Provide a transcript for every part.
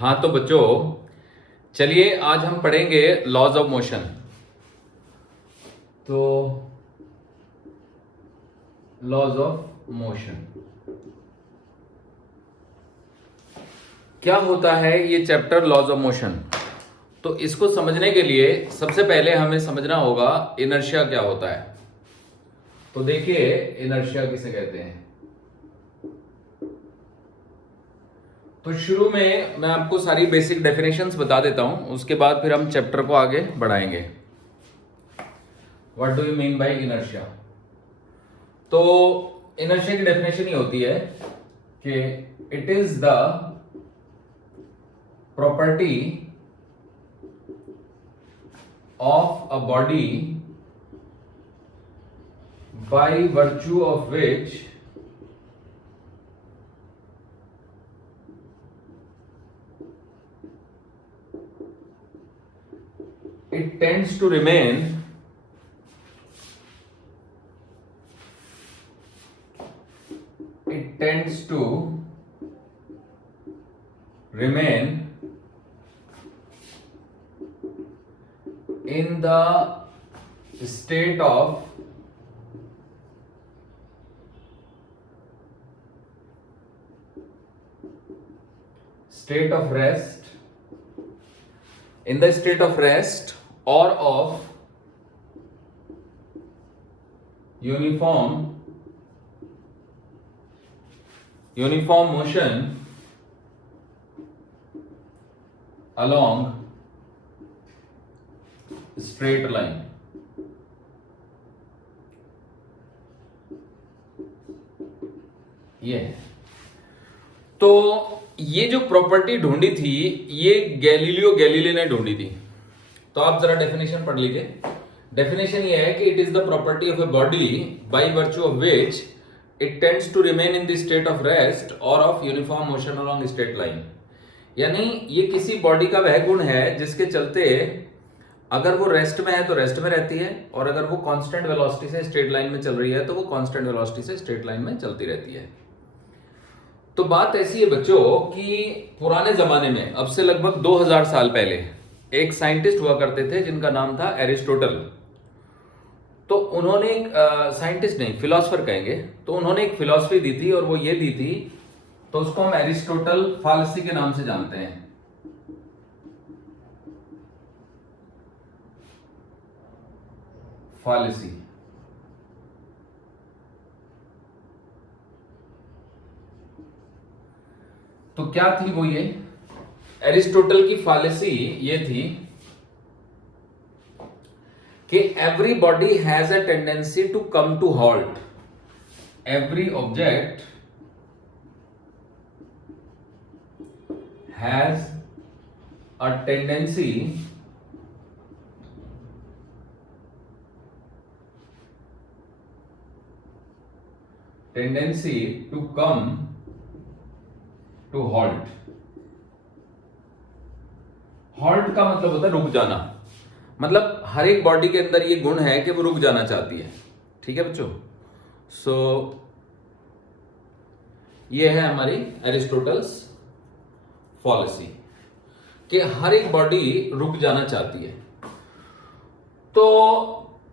हाँ तो बच्चों, चलिए आज हम पढ़ेंगे लॉज ऑफ मोशन। तो लॉज ऑफ मोशन क्या होता है, ये चैप्टर लॉज ऑफ मोशन। तो इसको समझने के लिए सबसे पहले हमें समझना होगा इनर्शिया क्या होता है। तो देखिए इनर्शिया किसे कहते हैं। तो शुरू में मैं आपको सारी बेसिक डेफिनेशंस बता देता हूं, उसके बाद फिर हम चैप्टर को आगे बढ़ाएंगे। What do you mean by inertia? तो इनर्शिया की डेफिनेशन ही होती है कि it is the property of a body by virtue of which it tends to remain in the state of rest or of uniform motion along straight line। ये है। तो ये जो प्रॉपर्टी ढूंढी थी ये गैलीलियो गैलीली ने ढूंढी थी। तो आप जरा डेफिनेशन पढ़ लीजिए। डेफिनेशन ये है कि it is the property of a body by virtue of which it tends to remain in the state of rest और of uniform motion along straight line. यानी ये किसी बॉडी का वह गुण है जिसके चलते अगर वो रेस्ट में है तो रेस्ट में रहती है, और अगर वो कांस्टेंट वेलोसिटी से स्ट्रेट लाइन में चल रही है तो वो कांस्टेंट वेलोसिटी से स्ट्रेट लाइन में चलती रहती है। तो बात ऐसी है बच्चों कि पुराने जमाने में, अब से लगभग 2000 साल पहले, एक साइंटिस्ट हुआ करते थे जिनका नाम था एरिस्टोटल। तो उन्होंने एक साइंटिस्ट नहीं, फिलोसफर कहेंगे, तो उन्होंने एक फिलॉसफी दी थी और वो ये दी थी, तो उसको हम एरिस्टोटल फालसी के नाम से जानते हैं। फालसी। तो क्या थी वो? ये एरिस्टोटल की फालसी ये थी कि every body has a tendency to come to halt. Every object has a tendency to come to halt. Halt का मतलब होता है रुक जाना। मतलब हर एक बॉडी के अंदर ये गुण है कि वो रुक जाना चाहती है। ठीक है बच्चों? सो ये है हमारी एरिस्टोटल्स फॉलसी कि हर एक बॉडी रुक जाना चाहती है। तो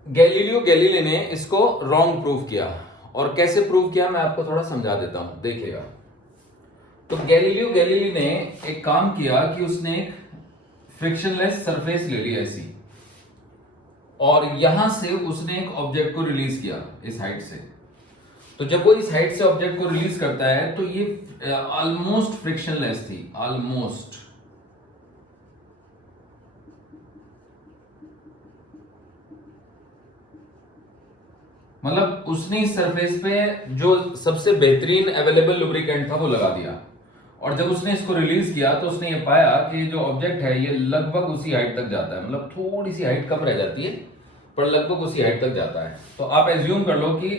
गैलीलियो गैलीली ने इसको रॉन्ग प्रूव किया। और कैसे प्रूव किया मैं आपको थोड़ा समझा देता हूं, देखिएगा। तो गैलीलियो गैलीली ने एक काम किया कि उसने एक फ्रिक्शनलेस सरफेस ले ली ऐसी, और यहां से उसने एक ऑब्जेक्ट को रिलीज किया इस हाइट से। तो जब वो इस हाइट से ऑब्जेक्ट को रिलीज करता है तो ये ऑलमोस्ट फ्रिक्शनलेस थी, ऑलमोस्ट। मतलब उसने इस सरफेस पे जो सबसे बेहतरीन अवेलेबल लुब्रिकेंट था वो लगा दिया, और जब उसने इसको रिलीज किया तो उसने ये पाया कि जो ऑब्जेक्ट है ये लगभग उसी हाइट तक जाता है। मतलब थोड़ी सी हाइट कम रह जाती है पर लगभग उसी हाइट तक जाता है। तो आप एज्यूम कर लो कि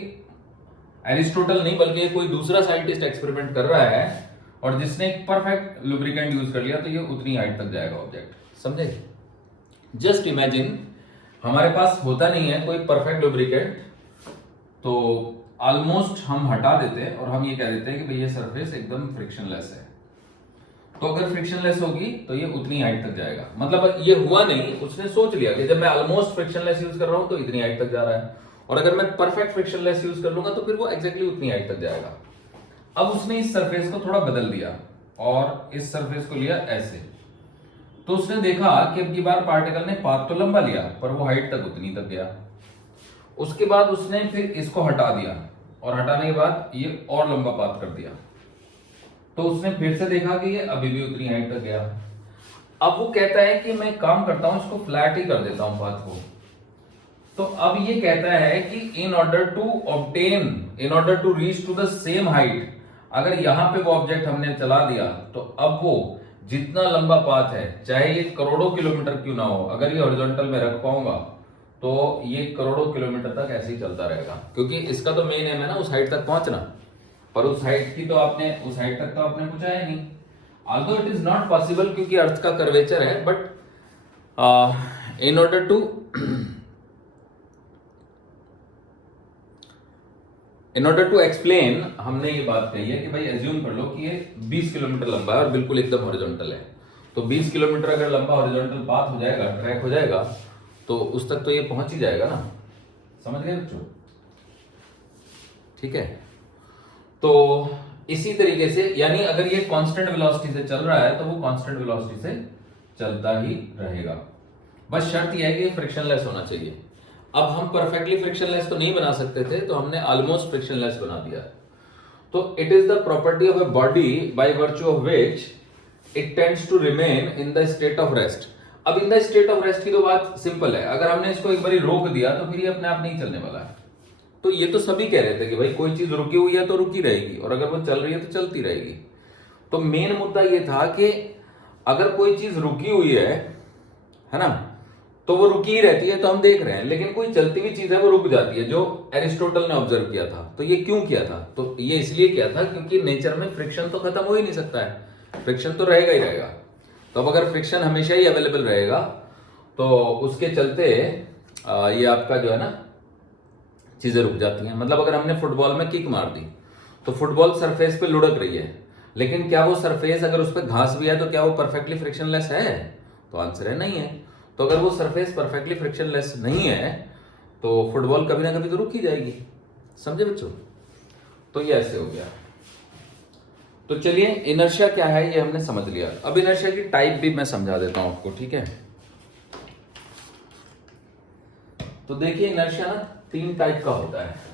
एरिस्टोटल नहीं बल्कि कोई दूसरा साइंटिस्ट एक्सपेरिमेंट कर रहा है और जिसने एक परफेक्ट लुब्रिकेंट यूज कर लिया तो ये उतनी हाइट तक जाएगा ऑब्जेक्ट। समझे? जस्ट इमेजिन हमारे पास होता नहीं है कोई परफेक्ट लुब्रिकेंट, तो ऑलमोस्ट हम हटा देते हैं और हम ये कह देते हैं कि भाई ये सरफेस एकदम फ्रिक्शनलेस है। तो अगर फ्रिक्शनलेस होगी तो ये उतनी हाइट तक जाएगा। मतलब ये हुआ नहीं, उसने सोच लिया कि जब मैं ऑलमोस्ट फ्रिक्शनलेस यूज कर रहा हूं तो इतनी हाइट तक जा रहा है, और अगर मैं परफेक्ट फ्रिक्शनलेस यूज कर लूंगा तो फिर वो एग्जैक्टली उतनी हाइट तक जाएगा। अब उसने इस सरफेस को थोड़ा बदल दिया और इस सरफेस को लिया ऐसे, तो उसने देखा कि अब की बार पार्टिकल ने पाथ तो लंबा लिया पर वो हाइट तक उतनी तक गया। उसके बाद उसने फिर इसको हटा दिया और हटाने के बाद ये और लंबा पाथ कर दिया, तो उसने फिर से देखा कि ये अभी भी उतनी हाइट तक गया। अब वो कहता है कि मैं काम करता हूं, इसको फ्लैट ही कर देता हूं पाथ को। तो अब ये कहता है कि in order to reach to the same height, अगर यहां पे वो ऑब्जेक्ट हमने चला दिया तो अब वो जितना लंबा पाथ है, चाहे ये करोड़ों किलोमीटर क्यों ना हो, अगर ये हॉरिजॉन्टल में रख पाऊंगा तो ये करोड़ों किलोमीटर तक ऐसे ही चलता रहेगा, क्योंकि इसका तो मेन एम है ना उस हाइट तक पहुंचना, पर उस हाइट तक तो आपने पूछा है नहीं। Although it is not possible क्योंकि अर्थ का कर्वेचर है, but in order to explain हमने ये बात कही है कि भाई एज्यूम कर लो कि ये 20 किलोमीटर लंबा है और बिल्कुल एकदम हॉरिजॉन्टल है। तो 20 किलोमीटर अगर लंबा हॉरिजॉन्टल पाथ हो जाएगा, ट्रैक हो जाएगा, तो उस तक तो ये पहुंच ही जाएगा ना। समझ गए बच्चों? ठीक है, तो इसी तरीके से यानी अगर ये कांस्टेंट वेलोसिटी से चल रहा है तो वो कांस्टेंट वेलोसिटी से चलता ही रहेगा। बस शर्त यह है कि फ्रिक्शनलेस होना चाहिए। अब हम परफेक्टली फ्रिक्शनलेस तो नहीं बना सकते थे, तो हमने ऑलमोस्ट फ्रिक्शनलेस बना दिया। तो it is the property of a body by virtue of which it tends to remain in the state of rest. अब in the state of rest की तो बात सिंपल है, अगर हमने इसको एक बार रोक दिया तो फिर ये अपने आप नहीं चलने वाला है। तो ये तो सभी कह रहे थे कि भाई कोई चीज रुकी हुई है तो रुकी रहेगी, और अगर वो चल रही है तो चलती रहेगी। तो मेन मुद्दा ये था कि अगर कोई चीज रुकी हुई है ना, तो वो रुकी ही रहती है, तो हम देख रहे हैं, लेकिन कोई चलती हुई चीज है वो रुक जाती है, जो एरिस्टोटल ने ऑब्जर्व किया था। तो ये क्यों किया था? तो ये इसलिए किया था क्योंकि नेचर में फ्रिक्शन तो खत्म हो ही नहीं सकता है, फ्रिक्शन तो रहेगा ही रहेगा। तो अब अगर फ्रिक्शन हमेशा ही अवेलेबल रहेगा तो उसके चलते ये आपका जो है ना चीजें रुक जाती हैं। मतलब अगर हमने फुटबॉल में किक मार दी तो फुटबॉल सरफेस पे लुढ़क रही है, लेकिन क्या वो सरफेस अगर उस पर घास भी है तो क्या वो परफेक्टली फ्रिक्शनलेस है? तो आंसर है नहीं है। तो अगर वो सरफेस परफेक्टली फ्रिक्शनलेस नहीं है तो फुटबॉल कभी ना कभी तो रुक ही जाएगी। समझे बच्चों? तो ये ऐसे हो गया। तो चलिए इनर्शिया क्या है ये हमने समझ लिया। अब इनर्शिया की टाइप भी मैं समझा देता हूं आपको, ठीक है? तो देखिए इनर्शिया ना 3 टाइप का होता है।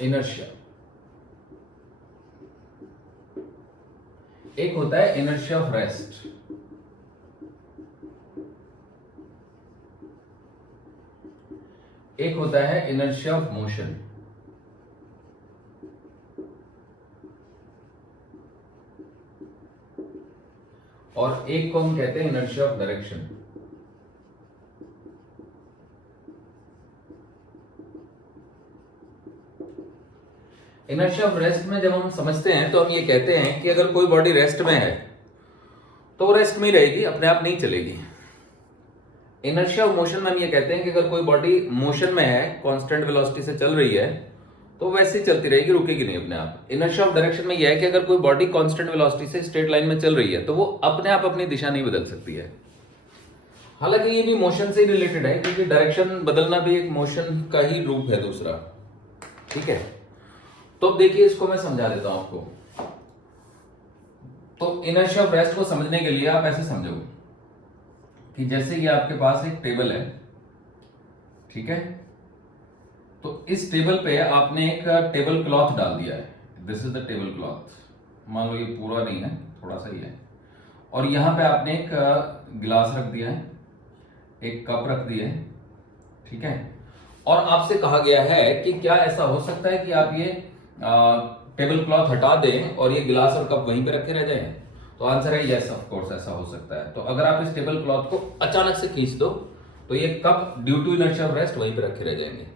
इनर्शिया एक होता है इनर्शिया ऑफ रेस्ट, एक होता है इनर्शिया ऑफ मोशन, और एक को हम कहते हैं inertia of direction. Inertia of rest में जब हम समझते हैं तो हम ये कहते हैं कि अगर कोई बॉडी रेस्ट में है तो वो रेस्ट में ही रहेगी, अपने आप नहीं चलेगी। इनर्शिया ऑफ मोशन में हम ये कहते हैं कि अगर कोई बॉडी मोशन में है, कांस्टेंट वेलोसिटी से चल रही है, तो वैसे ही चलती रहेगी, रुकेगी नहीं अपने आप। इनर्शिया ऑफ डायरेक्शन में यह है कि अगर कोई बॉडी कांस्टेंट वेलोसिटी से स्ट्रेट लाइन में चल रही है तो वो अपने आप अपनी दिशा नहीं बदल सकती है। हालांकि ये भी मोशन से ही रिलेटेड है, क्योंकि डायरेक्शन बदलना भी एक मोशन का ही रूप है दूसरा। ठीक है, तो देखिए इसको मैं समझा देता हूं आपको। तो इनर्शिया ऑफ रेस्ट को समझने के लिए आप ऐसे समझो कि जैसे ये आपके पास एक टेबल है, ठीक है? तो इस टेबल पे आपने एक टेबल क्लॉथ डाल दिया है। This is the table cloth. मान लो ये पूरा नहीं है, थोड़ा सा ही है, और यहां पे आपने एक गिलास रख दिया है, एक कप रख दिया है, ठीक है? और आपसे कहा गया है कि क्या ऐसा हो सकता है कि आप ये टेबल क्लॉथ हटा दें और ये गिलास और कप वहीं पे रखे रह जाएं? तो आंसर है यस, ऑफ कोर्स ऐसा हो सकता है। तो अगर आप इस टेबल क्लॉथ को अचानक से खींच दो तो ये cup due to inertia of rest वहीं पे रखे रह जाएंगे।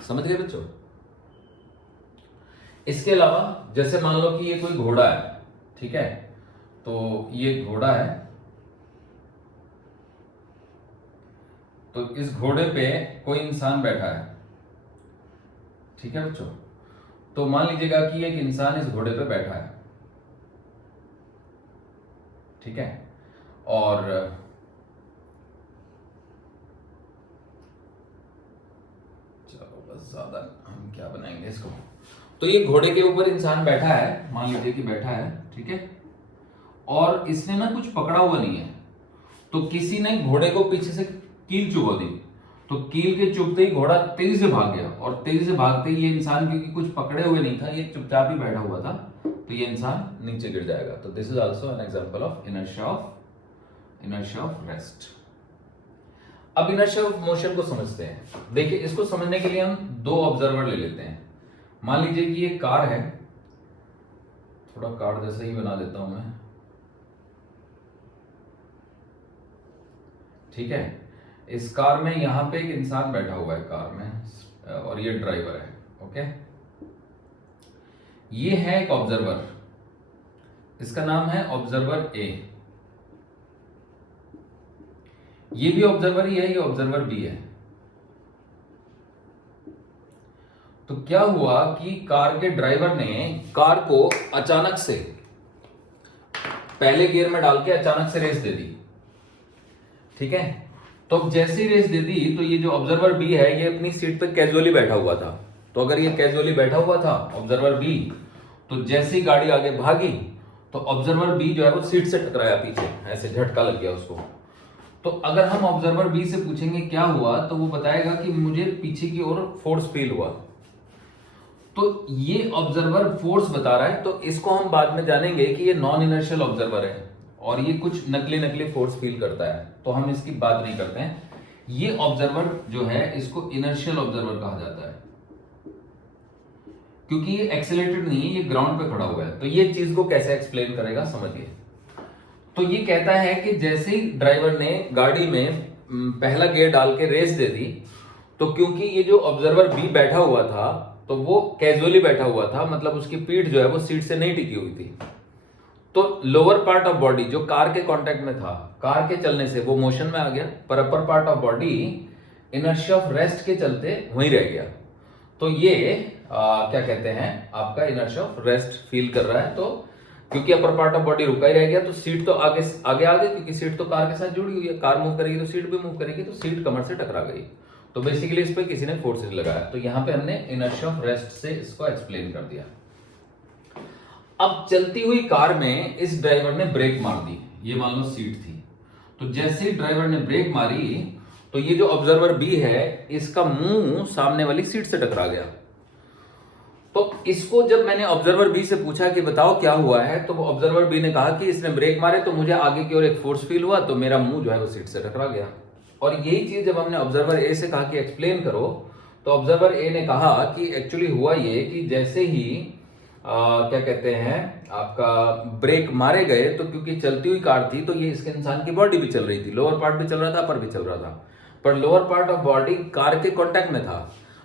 समझ गए बच्चों? इसके अलावा जैसे मान लो कि ये कोई घोड़ा है, ठीक है, तो ये घोड़ा है, तो इस घोड़े पे कोई इंसान बैठा है, ठीक है बच्चों। तो मान लीजिएगा कि एक इंसान इस घोड़े पे बैठा है, ठीक है, और चलो बस ज्यादा हम क्या बनाएंगे इसको। तो ये घोड़े के ऊपर इंसान बैठा है, मान लीजिए कि बैठा है, ठीक है, और इसने ना कुछ पकड़ा हुआ नहीं है, तो किसी ने घोड़े को पीछे से कील चुभा दी, तो कील के चुभते ही घोड़ा तेजी से भाग गया, और तेजी से भागते ही ये इंसान क्योंकि कुछ पकड़े हुए नहीं था, ये चुपचाप ही बैठा हुआ था, तो ये इंसान नीचे गिर जाएगा। तो this is also an example of inertia of rest. अब इनर्शिया ऑफ मोशन को समझते हैं। देखिए, इसको समझने के लिए हम दो ऑब्जर्वर ले लेते हैं। मान लीजिए कि ये कार है, थोड़ा कार जैसा ही बना देता हूं मैं, ठीक है। इस कार में यहां पे एक इंसान बैठा हुआ है कार में, और ये ड्राइवर है, ओके। ये है एक ऑब्जर्वर, इसका नाम है ऑब्जर्वर ए। ये भी ऑब्जर्वर ही है, ये ऑब्जर्वर बी है। तो क्या हुआ कि कार के ड्राइवर ने कार को अचानक से पहले गियर में डाल के अचानक से रेस दे दी, ठीक है। तो अब जैसी रेस दे दी, तो ये जो ऑब्जर्वर बी है, ये अपनी सीट पे कैजुअली बैठा हुआ था। तो अगर ये कैजुअली बैठा हुआ था ऑब्जर्वर बी, तो जैसी गाड़ी आगे भागी, तो ऑब्जर्वर बी जो है वो सीट से टकराया पीछे, ऐसे झटका लग गया उसको। तो अगर हम ऑब्जर्वर बी से पूछेंगे क्या हुआ, तो वो बताएगा कि मुझे पीछे की ओर फोर्स फील हुआ। तो ये ऑब्जर्वर फोर्स बता रहा है, तो इसको हम बाद में जानेंगे कि ये नॉन इनर्शियल ऑब्जर्वर है और ये कुछ नकली फोर्स फील करता है, तो हम इसकी बात नहीं करते हैं। ये ऑब्जर्वर जो है इसको इनर्शियल ऑब्जर्वर कहा जाता है, क्योंकि ये एक्सेलरेटेड नहीं है, ये ग्राउंड पे खड़ा हुआ है। तो ये चीज को कैसे एक्सप्लेन करेगा समझिए। तो ये कहता है कि जैसे ही ड्राइवर ने गाड़ी में पहला गियर डाल के रेस दे दी, तो क्योंकि ये जो ऑब्जर्वर बी बैठा हुआ था, तो वो कैजुअली बैठा हुआ था, मतलब उसकी पीठ जो है वो सीट से नहीं टिकी हुई थी। तो लोअर पार्ट ऑफ बॉडी जो कार के कांटेक्ट में था, कार के चलने से वो मोशन में आ गया, पर upper part of body inertia of rest के चलते वहीं रह गया। तो ये क्या कहते हैं, आपका इनर्शिया ऑफ रेस्ट फील कर रहा है। तो क्योंकि अपर पार्ट ऑफ बॉडी रुका ही रह गया, तो सीट तो आगे आगे आ गई, क्योंकि सीट तो कार के साथ जुड़ी हुई है, कार मूव करेगी तो सीट भी मूव करेगी, तो सीट कमर से टकरा गई। तो बेसिकली इस पे किसी ने फोर्सेस लगाया, तो यहां पे हमने इनर्शिया ऑफ रेस्ट से इसको एक्सप्लेन कर दिया। अब चलती हुई कार में इस ड्राइवर ने ब्रेक मार दी, ये मान लो सीट थी, तो जैसे ही ड्राइवर ने ब्रेक मारी, तो ये जो ऑब्जर्वर बी है, इसका मुंह सामने वाली सीट से टकरा गया। तो इसको जब मैंने ऑब्जर्वर बी से पूछा कि बताओ क्या हुआ है, तो वो ऑब्जर्वर बी ने कहा कि इसने ब्रेक मारे तो मुझे आगे की ओर एक फोर्स फील हुआ, तो मेरा मुंह जो है वो सीट से टकरा गया। और यही चीज जब हमने ऑब्जर्वर ए से कहा कि एक्सप्लेन करो, तो ऑब्जर्वर ए ने कहा कि एक्चुअली हुआ ये कि जैसे ही क्या कहते हैं आपका ब्रेक मारे गए, तो क्योंकि चलती हुई कार थी, तो ये इसके इंसान की बॉडी भी चल रही थी, लोअर पार्ट भी चल रहा था, अपर भी चल रहा था, पर lower part of body car के कांटेक्ट में था।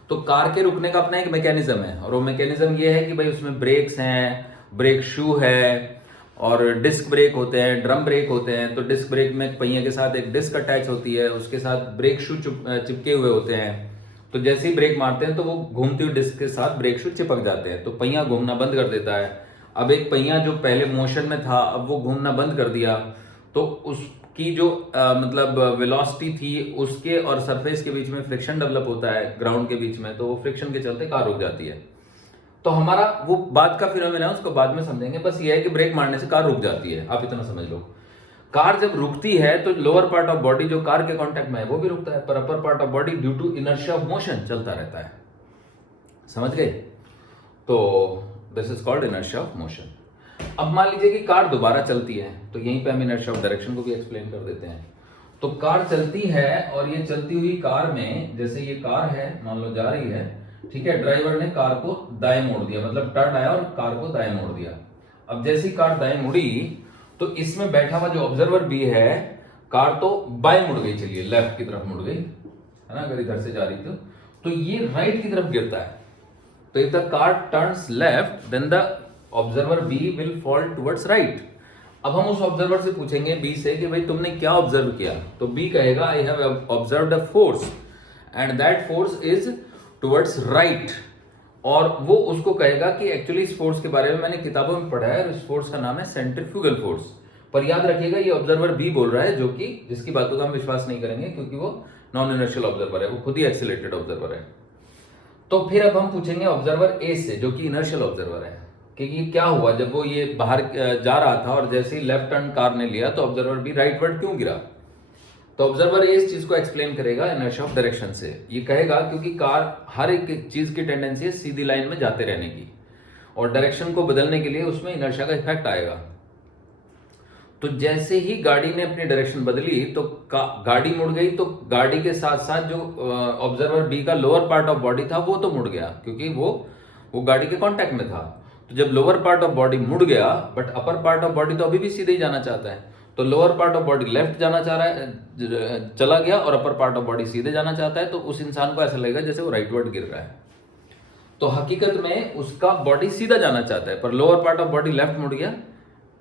तो कार के रुकने का अपना एक मैकेनिज्म है, और वो मैकेनिज्म ये है कि भाई उसमें ब्रेक्स हैं, ब्रेक शू है, और डिस्क ब्रेक होते हैं, ड्रम ब्रेक होते हैं। तो डिस्क ब्रेक में पहिए के साथ एक डिस्क अटैच होती है, उसके साथ ब्रेक शू चिपके हुए होते हैं। तो जैसे ही ब्रेक मारते हैं तो वो घूमती हुई डिस्क के साथ ब्रेक शू चिपक जाते हैं, तो पहिया घूमना बंद कर देता है। अब एक पहिया जो पहले मोशन में था, अब वो घूमना बंद कर दिया, तो उसकी जो मतलब वेलोसिटी थी, उसके और सरफेस के बीच में फ्रिक्शन डेवलप होता है ग्राउंड के बीच में, तो वो फ्रिक्शन के चलते कार रुक जाती है। तो हमारा वो बाद का फिनोमेना है, उसको बाद में समझेंगे। बस ये है कि ब्रेक मारने से कार रुक जाती है, आप इतना समझ लो। कार जब रुकती है तो लोअर पार्ट ऑफ बॉडी जो कार के कांटेक्ट में है वो भी रुकता है, पर upper part of body due to inertia of motion चलता रहता है। समझ गए? तो this is called inertia of motion. अब मान लीजिए कि कार दोबारा चलती है, तो यहीं पे हम इनर्शिया ऑफ डायरेक्शन को भी एक्सप्लेन कर देते हैं। तो कार चलती है, और ये चलती हुई कार में जैसे ये कार है, मान लो जा रही है, ठीक है, ड्राइवर ने कार को दाएं मोड़ दिया, मतलब टर्न आया और कार को दाएं मोड़ दिया। अब जैसी कार दाएं मुड़ी, तो इसमें बैठा हुआ जो ऑब्जर्वर भी है, कार तो बाएं मुड़ गई, चलिए लेफ्ट की तरफ मुड़ गई, है ना, अगर इधर से जा रही थी, तो ये राइट की तरफ गिरता है। तो if the car turns left then the observer B will fall towards right. अब हम उस ऑब्जर्वर से पूछेंगे बी से कि भाई तुमने क्या ऑब्जर्व किया, तो बी कहेगा I have observed a force and that force is towards right. और वो उसको कहेगा कि एक्चुअली इस फोर्स के बारे में मैंने किताबों में पढ़ा है और इस फोर्स का नाम है सेंट्रीफ्यूगल फोर्स। पर याद रखिएगा ये ऑब्जर्वर बी बोल रहा है, जो कि जिसकी बातों का हम विश्वास नहीं करेंगे क्योंकि वो नॉन इनर्शियल ऑब्जर्वर है, वो खुद ही एक्सीलरेटेड ऑब्जर्वर है। तो फिर अब हम पूछेंगे ऑब्जर्वर ए से जो कि इनर्शियल ऑब्जर्वर है कि ये क्या हुआ जब वो ये बाहर जा रहा था और जैसे ही लेफ्ट टर्न कार ने लिया तो ऑब्जर्वर बी राइटवर्ड क्यों गिरा। तो ऑब्जर्वर ए इस चीज को एक्सप्लेन करेगा इनर्शिया ऑफ डायरेक्शन से। ये कहेगा क्योंकि कार हर एक चीज की टेंडेंसी है सीधी लाइन में जाते रहने की, और डायरेक्शन को बदलने के लिए उसमें इनर्शिया का इफेक्ट आएगा। तो जैसे ही गाड़ी ने अपनी डायरेक्शन बदली तो गाड़ी मुड़ गई, तो गाड़ी के साथ साथ जो ऑब्जर्वर बी का लोअर पार्ट ऑफ बॉडी था वो तो मुड़ गया क्योंकि वो गाड़ी के कांटेक्ट में था। तो जब लोअर पार्ट ऑफ बॉडी मुड़ गया but upper part of body तो अभी भी सीधे ही जाना चाहता है, तो lower part of body left जाना चाह रहा है, चला गया, और अपर पार्ट ऑफ बॉडी सीधे जाना चाहता है, तो उस इंसान को ऐसा लगेगा जैसे वो राइटवर्ड गिर रहा है। तो हकीकत में उसका बॉडी सीधा जाना चाहता है पर lower part of body left मुड़ गया,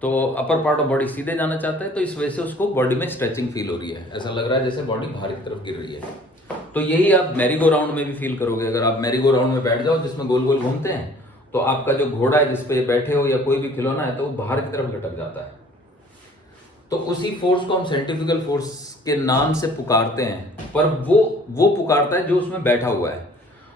तो अपर पार्ट ऑफ बॉडी सीधे जाना चाहता है, तो इस वजह से उसको बॉडी में स्ट्रेचिंग फील हो रही है, ऐसा लग रहा है जैसे बॉडी बाहर की तरफ गिर रही है। तो यही आप मैरी गो राउंड में भी फील करोगे। अगर आप मैरी गो राउंड में बैठ जाओ जिसमें गोल गोल घूमते हैं, तो आपका जो घोड़ा है जिसपे बैठे हो या कोई भी खिलौना है तो वो बाहर की तरफ लटक जाता है। तो उसी फोर्स को हम सेंट्रीफ्यूगल फोर्स के नाम से पुकारते हैं, पर वो पुकारता है जो उसमें बैठा हुआ है।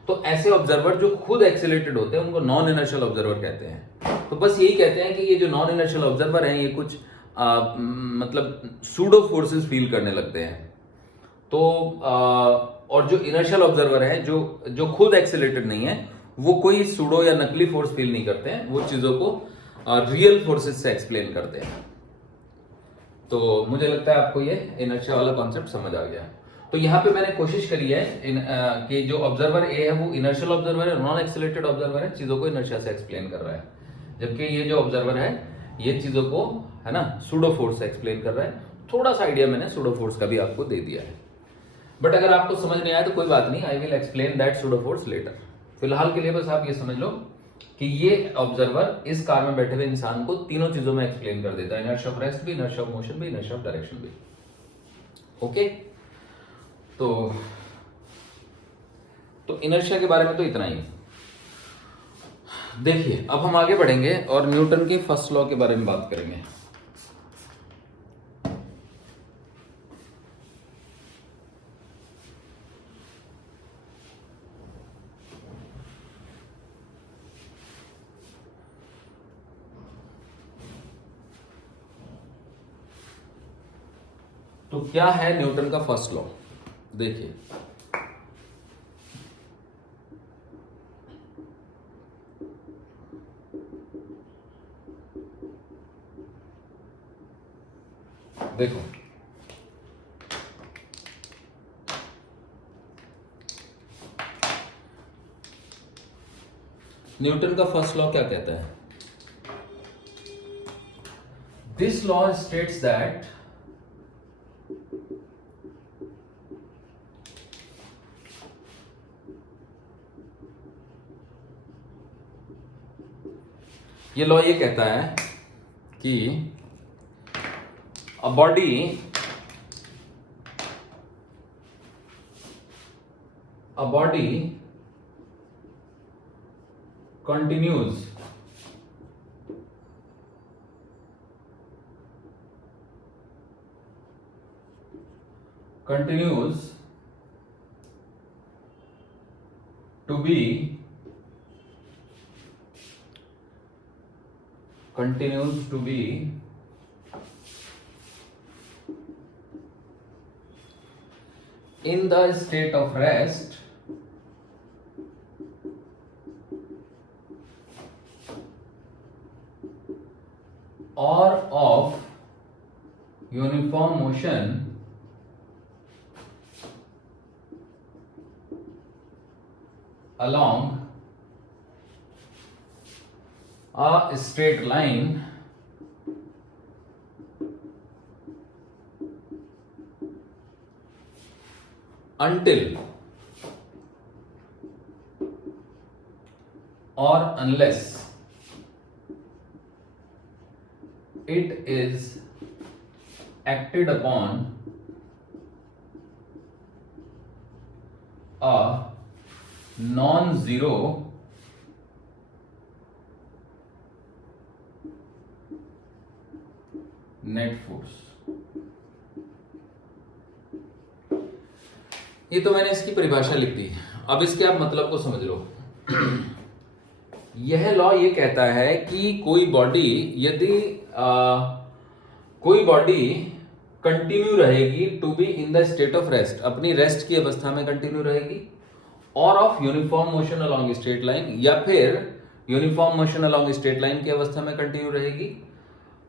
तो ऐसे ऑब्जर्वर जो खुद एक्सीलरेटेड होते हैं उनको नॉन इनर्शियल ऑब्जर्वर कहते हैं। तो बस यही कहते हैं कि ये जो नॉन इनर्शियल ऑब्जर्वर हैं ये कुछ मतलब सूडो फोर्सेस फील करने लगते हैं। तो और जो इनर्शियल ऑब्जर्वर है जो खुद एक्सीलरेटेड नहीं है वो कोई सूडो या नकली फोर्स फील नहीं करते हैं, वो चीजों को रियल फोर्सेस से एक्सप्लेन करते हैं। तो मुझे लगता है आपको ये इनर्शिया वाला कॉन्सेप्ट समझ आ गया। तो यहाँ पे मैंने कोशिश करी है कि जो ऑब्जर्वर ए है वो इनर्शियल ऑब्जर्वर है, नॉन एक्सीलरेटेड ऑब्जर्वर है, चीजों को इनर्शिया से एक्सप्लेन कर रहा है, जबकि ये जो ऑब्जर्वर है ये चीजों को है ना सूडो फोर्स से एक्सप्लेन कर रहा है। थोड़ा सा आइडिया मैंने सूडो फोर्स का भी आपको दे दिया है, बट अगर आपको समझ नहीं आया तो कोई बात नहीं, I will explain that pseudo force later. फिलहाल के लिए बस आप ये समझ लो कि ये ऑब्जर्वर इस कार में बैठे हुए इंसान को तीनों चीजों में एक्सप्लेन कर देता है, इनर्शिया ऑफ रेस्ट भी, इनर्शिया ऑफ मोशन भी, इनर्शिया ऑफ डायरेक्शन भी। ओके, तो इनर्शिया के बारे में तो इतना ही। देखिए अब हम आगे बढ़ेंगे और न्यूटन के फर्स्ट लॉ के बारे में बात करेंगे। तो क्या है न्यूटन का फर्स्ट लॉ? देखिए देखो न्यूटन का फर्स्ट लॉ क्या कहता है? दिस लॉ स्टेट्स दैट ये लॉ ये कहता है कि a body continues to be in the state of rest or of uniform motion along a straight line until or unless it is acted upon a non-zero net force. ये तो मैंने इसकी परिभाषा लिख दी, अब इसके आप मतलब को समझ लो। यह लॉ ये कहता है कि कोई बॉडी यदि कोई बॉडी कंटिन्यू रहेगी to be in the state of rest, अपनी रेस्ट की अवस्था में कंटिन्यू रहेगी, और of uniform motion along straight line, या फिर uniform motion along straight line की अवस्था में कंटिन्यू रहेगी,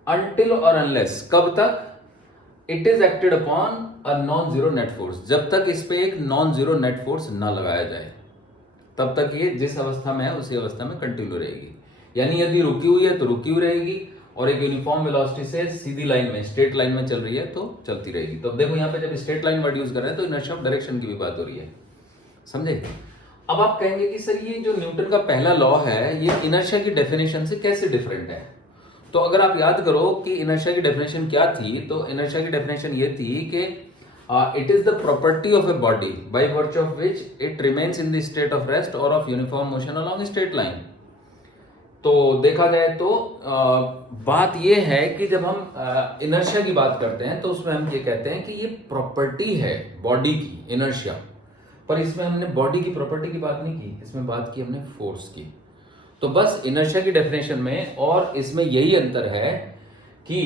until और unless, कब तक, it is acted upon a non-zero net force, जब तक इस पे एक नॉन जीरो नेट फोर्स ना लगाया जाए तब तक ये जिस अवस्था में है उसी अवस्था में कंटिन्यू रहेगी। यानी यदि रुकी हुई है तो रुकी हुई रहेगी, और एक यूनिफॉर्म वेलोसिटी से सीधी लाइन में, स्ट्रेट लाइन में चल रही है तो चलती रहेगी। तो अब देखो यहाँ पे जब स्ट्रेट लाइन वर्ड यूज कर रहे हैं तो इनर्शिया ऑफ डायरेक्शन की भी बात हो रही है, समझे। अब आप कहेंगे कि सर ये जो न्यूटन का पहला लॉ है ये इनर्शिया की डेफिनेशन से कैसे डिफरेंट है। तो अगर आप याद करो कि इनर्शिया की डेफिनेशन क्या थी, तो इनर्शिया की डेफिनेशन ये थी कि it is the property of a body by virtue of which it remains in the state of rest और of uniform motion along straight line. तो देखा जाए तो बात ये है कि जब हम इनर्शिया की बात करते हैं तो उसमें हम ये कहते हैं कि ये प्रॉपर्टी है बॉडी की, इनर्शिया। पर इसमें हमने बॉडी की प्रॉपर्टी की बात नहीं की, इसमें बात की हमने फोर्स की। तो बस इनर्शिया की डेफिनेशन में और इसमें यही अंतर है कि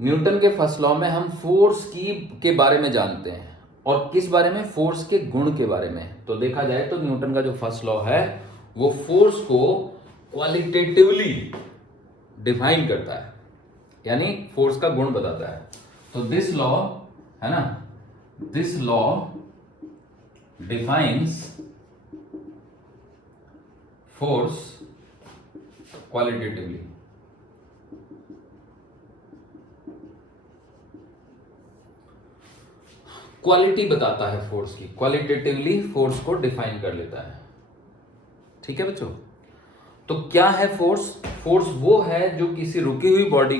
न्यूटन के फर्स्ट लॉ में हम फोर्स के बारे में जानते हैं, और किस बारे में, फोर्स के गुण के बारे में। तो देखा जाए तो न्यूटन का जो फर्स्ट लॉ है वो फोर्स को क्वालिटेटिवली डिफाइन करता है, यानी फोर्स का गुण बताता है। तो दिस लॉ है ना, this law defines force qualitatively. Quality बताता है फोर्स की, क्वालिटेटिवली फोर्स को डिफाइन कर लेता है। ठीक है बच्चों। तो क्या है फोर्स? फोर्स वो है जो किसी रुकी हुई बॉडी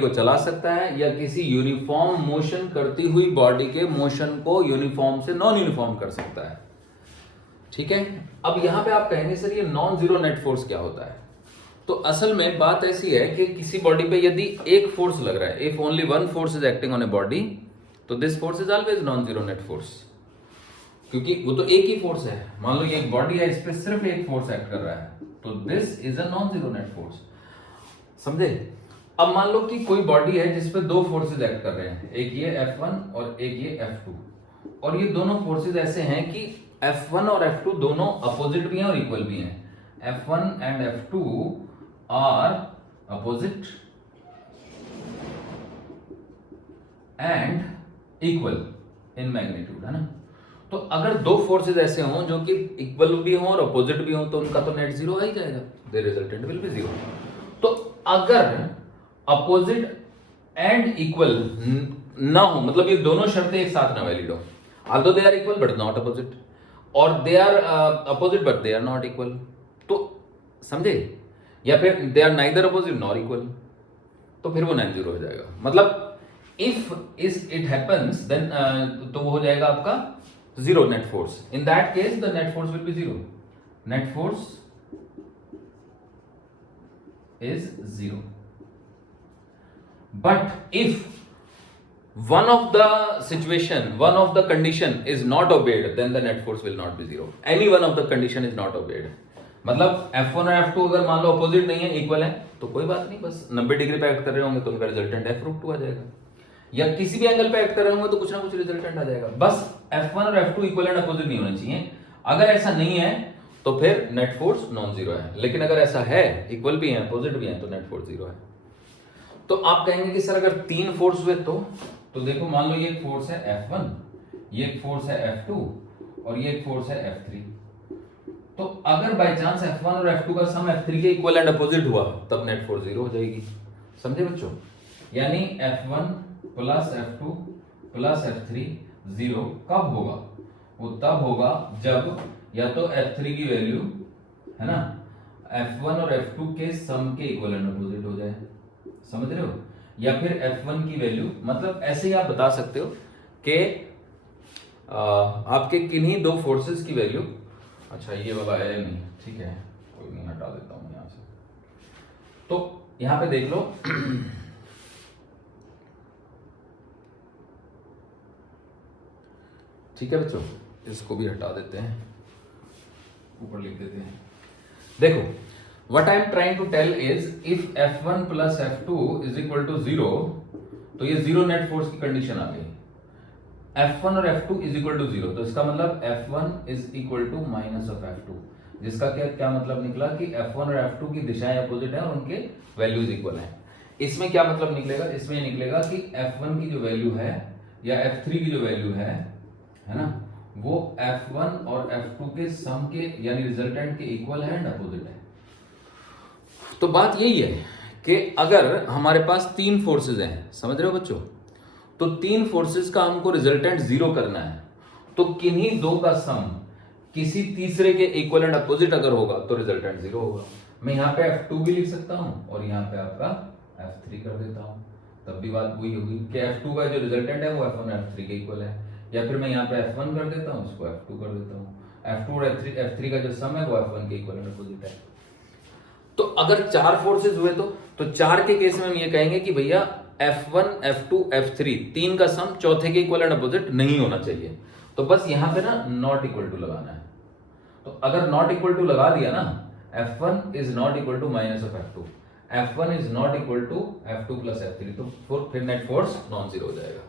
को चला सकता है, या किसी यूनिफॉर्म मोशन करती हुई बॉडी के मोशन को यूनिफॉर्म से नॉन यूनिफॉर्म कर सकता है। ठीक है। अब यहां पे आप कहेंगे सर ये नॉन जीरो नेट फोर्स क्या होता है? तो असल में बात ऐसी है कि किसी बॉडी पे यदि एक फोर्स लग रहा है, if only one force is acting on a body, तो this force is always non zero net force, क्योंकि वो तो एक ही फोर्स है। मान लो ये एक बॉडी है, इस पे सिर्फ एक फोर्स एक्ट कर रहा है, तो this is a non zero net force, समझे। अब मान लो कि कोई बॉडी है जिसपे दो फोर्सेज एक्ट कर रहे हैं, एक ये F1 और एक ये F2, और ये दोनों फोर्सेज ऐसे हैं कि F1 और F2 दोनों अपोजिट भी हैं और इक्वल भी हैं। F1 and F2 are opposite and equal in magnitude, है ना। तो अगर दो फोर्सेज ऐसे हों जो कि इक्वल भी हों और अपोजिट भी हों, तो उनका तो नेट जीरो आ ही जाएगा, the resultant will be zero. तो अगर अपोजिट एंड इक्वल ना हो, मतलब ये दोनों शर्तें एक साथ ना वैलिड हो, although they are equal but not opposite, or they are opposite but they are not equal, तो समझे, या फिर they are neither opposite nor equal, तो फिर वो नॉन जीरो हो जाएगा। मतलब if it happens then तो वो हो जाएगा आपका zero net force. In that case the net force will be zero, net force is 0. But if one of the condition is not obeyed, then the net force will not be 0. Any one of the condition is not obeyed. मतलब F1 और F2 अगर मान लो opposite नहीं है, equal है, तो कोई बात नहीं, बस 90 डिग्री पे एक्ट कर रहे होंगे तो उनका रिजल्टेंट F2 आ जाएगा, या किसी भी एंगल पे एक्ट कर रहे होंगे तो कुछ ना कुछ रिजल्टेंट आ जाएगा। बस F1 और F2 इक्वल एंड अपोजिट नहीं होना चाहिए। अगर ऐसा नहीं है तो फिर नेट फोर्स नॉन जीरो है, लेकिन अगर ऐसा है, इक्वल भी है अपोजिट भी है, तो नेट फोर्स जीरो है। तो आप कहेंगे कि सर अगर तीन फोर्स हुए तो देखो मान लो ये एक फोर्स है F1, ये एक फोर्स है F2 और ये एक फोर्स है F3। तो अगर बाय चांस F1 और F2 का सम F3 के इक्वल एंड अपोजिट हुआ तब नेट फोर्स जीरो हो जाएगी, समझे बच्चों। यानी F1 plus F2 plus F3 zero कब होगा? वो तब होगा जब या तो F3 की वैल्यू है ना F1 और F2 के सम के इक्वल एंड अपोजिट हो जाए, समझ रहे हो, या फिर F1 की वैल्यू, मतलब ऐसे ही आप बता सकते हो कि आपके किन्हीं दो फोर्सेस की वैल्यू, अच्छा ये वाला है नहीं, ठीक है कोई नहीं, हटा देता हूं यहां से। तो यहां पे देख लो ठीक है बच्चों, इसको भी हटा देते हैं, ऊपर लिख देते हैं। देखो what I am trying to tell is if F1 plus F2 is equal to 0, तो ये जीरो नेट फोर्स की कंडीशन आ गई। F1 और F2 इज इक्वल टू 0, तो इसका मतलब F1 is equal to minus of F2, जिसका क्या मतलब निकला कि F1 और F2 की दिशाएं अपोजिट हैं और उनके वैल्यूज इक्वल हैं। इसमें क्या मतलब निकलेगा, इसमें ये निकलेगा कि F1 की जो वैल्यू है या F3 की जो वैल्यू है ना, वो F1 और F2 के सम के यानी रिजल्टेंट के इक्वल है एंड अपोजिट है। तो बात यही है कि अगर हमारे पास तीन फोर्सेस हैं, समझ रहे हो बच्चों, तो तीन फोर्सेस का हमको रिजल्टेंट 0 करना है, तो किन्हीं दो का सम किसी तीसरे के इक्वल एंड अपोजिट अगर होगा तो रिजल्टेंट 0 होगा। मैं यहाँ पे F2 भी लिख सकता हूं और यहाँ पे आपका F3 कर देता हूं, तब भी बात वही होगी कि F2 का जो रिजल्टेंट है वो F1 और F3 के इक्वल है, या फिर मैं यहाँ पे F1 कर देता हूँ, उसको F2 कर देता हूँ, F2 और F3 का जो सम है वो F1 के इक्वल एंड अपोजिट है। तो अगर चार फोर्सेस हुए तो चार के केस में हम ये कहेंगे कि भैया F1, F2, F3 तीन का सम चौथे के इक्वल एंड अपोजिट नहीं होना चाहिए। तो बस यहां पे ना नॉट इक्वल टू लगाना है। तो अगर नॉट इक्वल टू लगा दिया ना, F1 is not equal to minus of F2, F1 is not equal to F2 plus F3, तो फिर नेट फोर्स नॉन जीरो हो जाएगा।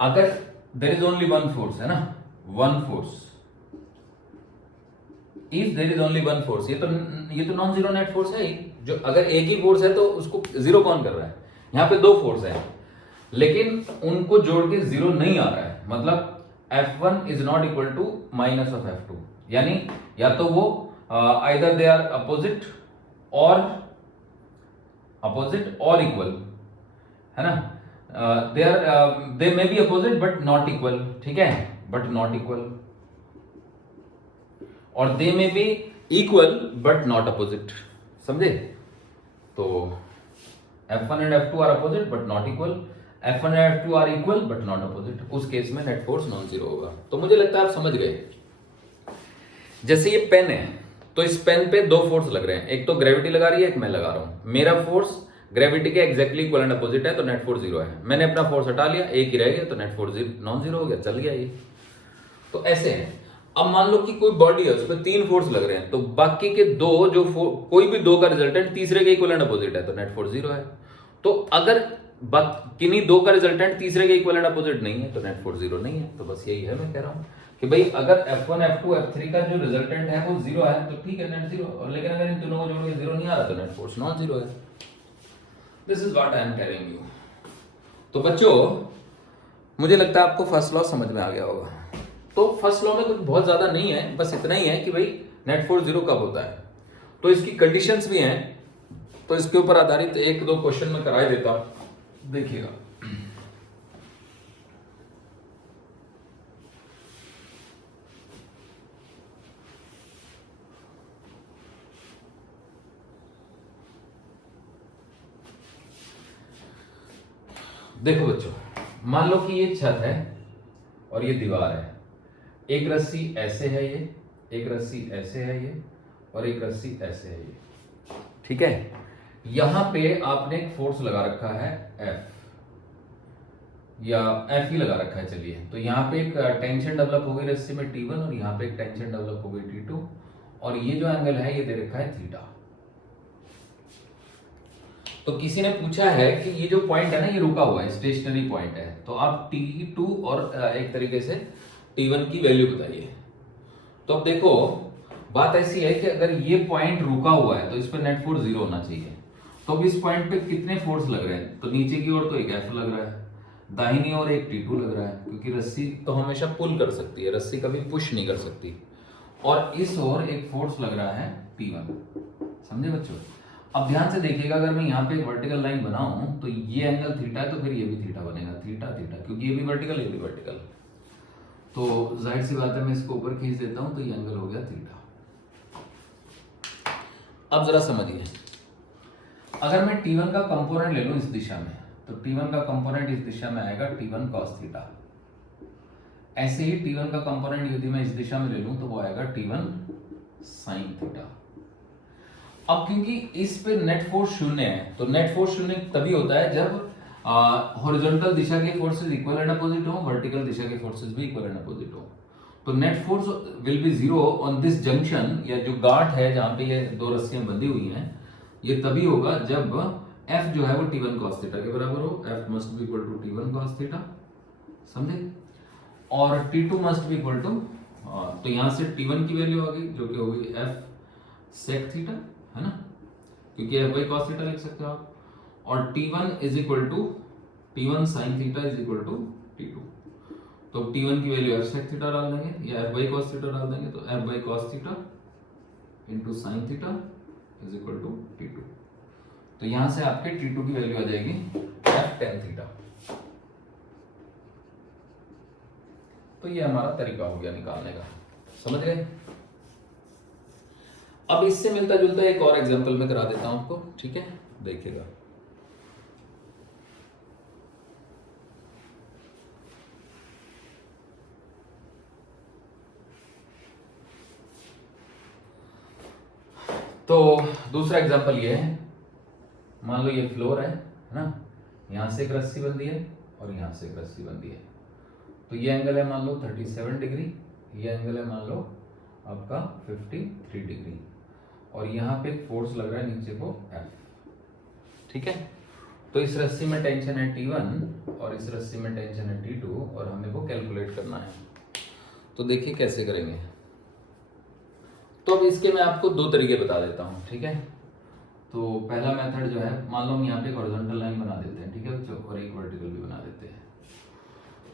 अगर there is only one force है ना, one force, if there is only one force, ये तो non zero net force है। जो अगर एक ही फोर्स है तो उसको जीरो कौन कर रहा है, यहाँ पे दो फोर्स है लेकिन उनको जोड़ के जीरो नहीं आ रहा है, मतलब F1 is not equal to minus of F2, यानी या तो वो आइदर दे आर अपोजिट और इक्वल, है ना, they may be opposite but not equal, ठीक है, बट नॉट इक्वल, और they may be equal but not opposite, समझे। तो F1 and F2 are opposite but not equal, F1 and F2 are equal but not opposite, उस case में net force non zero होगा। तो मुझे लगता है आप समझ गए। जैसे ये पेन है, तो इस पेन पे दो फोर्स लग रहे हैं, एक तो ग्रेविटी लगा रही है, एक मैं लगा रहा हूं। मेरा फोर्स ग्रेविटी के एग्जैक्टली इक्वल एंड अपोजिट है, तो नेट फोर्स जीरो है। मैंने अपना फोर्स हटा लिया, एक ही रह गया, तो नेट फोर्स नॉन जीरो हो गया, चल गया ये। तो ऐसे है। अब मान लो कि कोई बॉडी है, उस पर तीन फोर्स लग रहे हैं, तो बाकी के दो जो कोई भी दो का रिजल्टेंट तीसरे के इक्वल एंड अपोजिट है, तो नेट फोर्स जीरो है। तो अगर किन्हीं दो का रिजल्टेंट तीसरे के इक्वल एंड अपोजिट नहीं है, तो नेट फोर्स जीरो नहीं है। तो बस यही है, मैं कह रहा हूं कि भाई अगर F1, F2, F3 का जो रिजल्टेंट है वो जीरो है तो ठीक है, नेट जीरो, और लेकिन अगर इन दोनों को जोड़ के जीरो नहीं आ रहा तो नेट फोर्स नॉन जीरो है। This is what I am telling you. तो बच्चों मुझे लगता है आपको फर्स्ट लॉ समझ में आ गया होगा। तो फर्स्ट लॉ में कुछ बहुत ज्यादा नहीं है, बस इतना ही है कि भाई नेट फोर्स जीरो कब होता है। तो इसकी कंडीशंस भी हैं, तो इसके ऊपर आधारित एक दो क्वेश्चन में कराई देता हूं, देखिएगा। देखो बच्चों, मान लो कि ये छत है और ये दीवार है, एक रस्सी ऐसे है ये, एक रस्सी ऐसे है ये, और एक रस्सी ऐसे है ये, ठीक है। यहां पे आपने एक फोर्स लगा रखा है F, या F ही लगा रखा है, चलिए। तो यहाँ पे एक टेंशन डेवलप हो गई रस्सी में T1, और यहाँ पे एक टेंशन डेवलप हो गई T2, और ये जो एंगल है ये दे रखा है थीटा। तो किसी ने पूछा है कि ये जो पॉइंट है ना, ये रुका हुआ है, स्टेशनरी पॉइंट है, तो आप T2 और एक तरीके से T1 की वैल्यू बताइए। तो अब देखो बात ऐसी है कि अगर ये पॉइंट रुका हुआ है तो इस पर नेट फोर्स जीरो होना चाहिए। तो अब इस पॉइंट पे कितने फोर्स लग रहे हैं, तो नीचे की ओर तो एक F लग रहा है, दाहिनी ओर एक T2 लग रहा है, क्योंकि रस्सी तो हमेशा पुल कर सकती है, रस्सी कभी पुश नहीं कर सकती, और इस ओर एक फोर्स लग रहा है P1, समझे बच्चों। अब ध्यान से देखिएगा, अगर मैं यहाँ पे एक वर्टिकल लाइन बनाऊं तो ये एंगल थीटा है, तो फिर ये भी थीटा बनेगा, थीटा थीटा, क्योंकि ये भी वर्टिकल, ये भी वर्टिकल। तो जाहिर सी बात है मैं इसको ऊपर खींच देता हूं तो ये एंगल हो गया थीटा। अब जरा समझिए, अगर मैं T1 का कंपोनेंट ले लूं इस दिशा में, तो T1 का कंपोनेंट इस दिशा में आएगा T1 cos थीटा। ऐसे ही T1 का कंपोनेंट यदि मैं इस दिशा में ले लूं तो वो आएगा T1 sin थीटा। अब क्योंकि इस पे नेट फोर्स शून्य है, तो नेट फोर्स शून्य तभी होता है जब हॉरिजॉन्टल दिशा के फोर्सेस इक्वल एंड अपोजिट हो, वर्टिकल दिशा के फोर्सेस भी इक्वल एंड अपोजिट हो। तो net force will be zero on this junction, या जो गांठ है जहां पे ये दो रस्सियां बंधी हुई हैं, ये तभी होगा जब F जो है वो T1 cos थीटा के बराबर हो। F must be equal to T1 cos theta, समझे? और T2 must be equal to, तो यहां से T1 की वैल्यू आ गई जो कि होगी F sec थीटा, है ना, क्योंकि F by cos थीटा लिख सकते हो आप। और T1 is equal to T1 sin theta is equal to T2। तो T1 की वैल्यू F sec थीटा डाल देंगे या F by cos थीटा डाल देंगे, तो F by cos theta into sin theta is equal to T2। तो यहां से आपके T2 की वैल्यू आ जाएगी F tan थीटा। तो ये हमारा तरीका हो गया निकालने का, समझ गए? अब इससे मिलता जुलता एक और एग्जांपल में करा देता हूं आपको, ठीक है, देखिएगा। तो दूसरा एग्जांपल ये है, मान लो ये फ्लोर है ना, यहां से एक रस्सी बंधी है और यहां से एक रस्सी बंधी है। तो ये एंगल है मान लो 37 डिग्री, ये एंगल है मान लो आपका 53 डिग्री, और यहाँ पे एक फोर्स लग रहा है नीचे को F, ठीक है। तो इस रस्सी में टेंशन है T1 और इस रस्सी में टेंशन है T2, और हमें वो कैलकुलेट करना है। तो देखिए कैसे करेंगे। तो अब इसके मैं आपको दो तरीके बता देता हूँ, ठीक है। तो पहला मेथड जो है, मान लो हम यहाँ पे एक हॉरिजॉन्टल लाइन बना देते हैं, ठीक है बच्चों, और एक वर्टिकल भी बना देते हैं।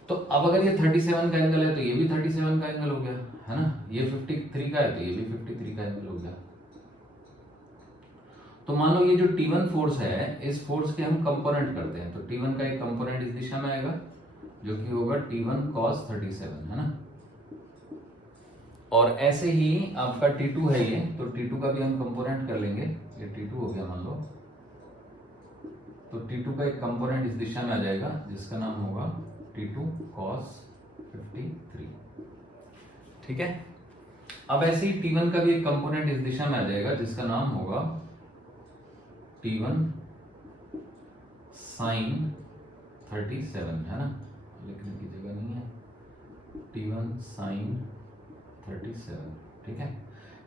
तो अब अगर ये 37 का एंगल है तो ये भी 37 का एंगल हो गया, है ना। ये 53 का है तो ये भी 53 का एंगल हो गया। तो मान लो ये जो T1 फोर्स है, इस फोर्स के हम कंपोनेंट करते हैं, तो T1 का एक कंपोनेंट इस दिशा में आएगा जो कि होगा T1 cos 37, है ना। और ऐसे ही आपका T2 है ये, तो T2 का भी हम कंपोनेंट कर लेंगे, ये T2 हो गया मान लो। तो T2 का एक कंपोनेंट इस दिशा में आ जाएगा जिसका नाम होगा T2 cos 53, ठीक है। अब ऐसे ही T1 का भी एक कंपोनेंट इस दिशा में आ जाएगा जिसका नाम होगा T1 sin 37, है ना, लिखने की जगह नहीं है, T1 sin 37, ठीक है।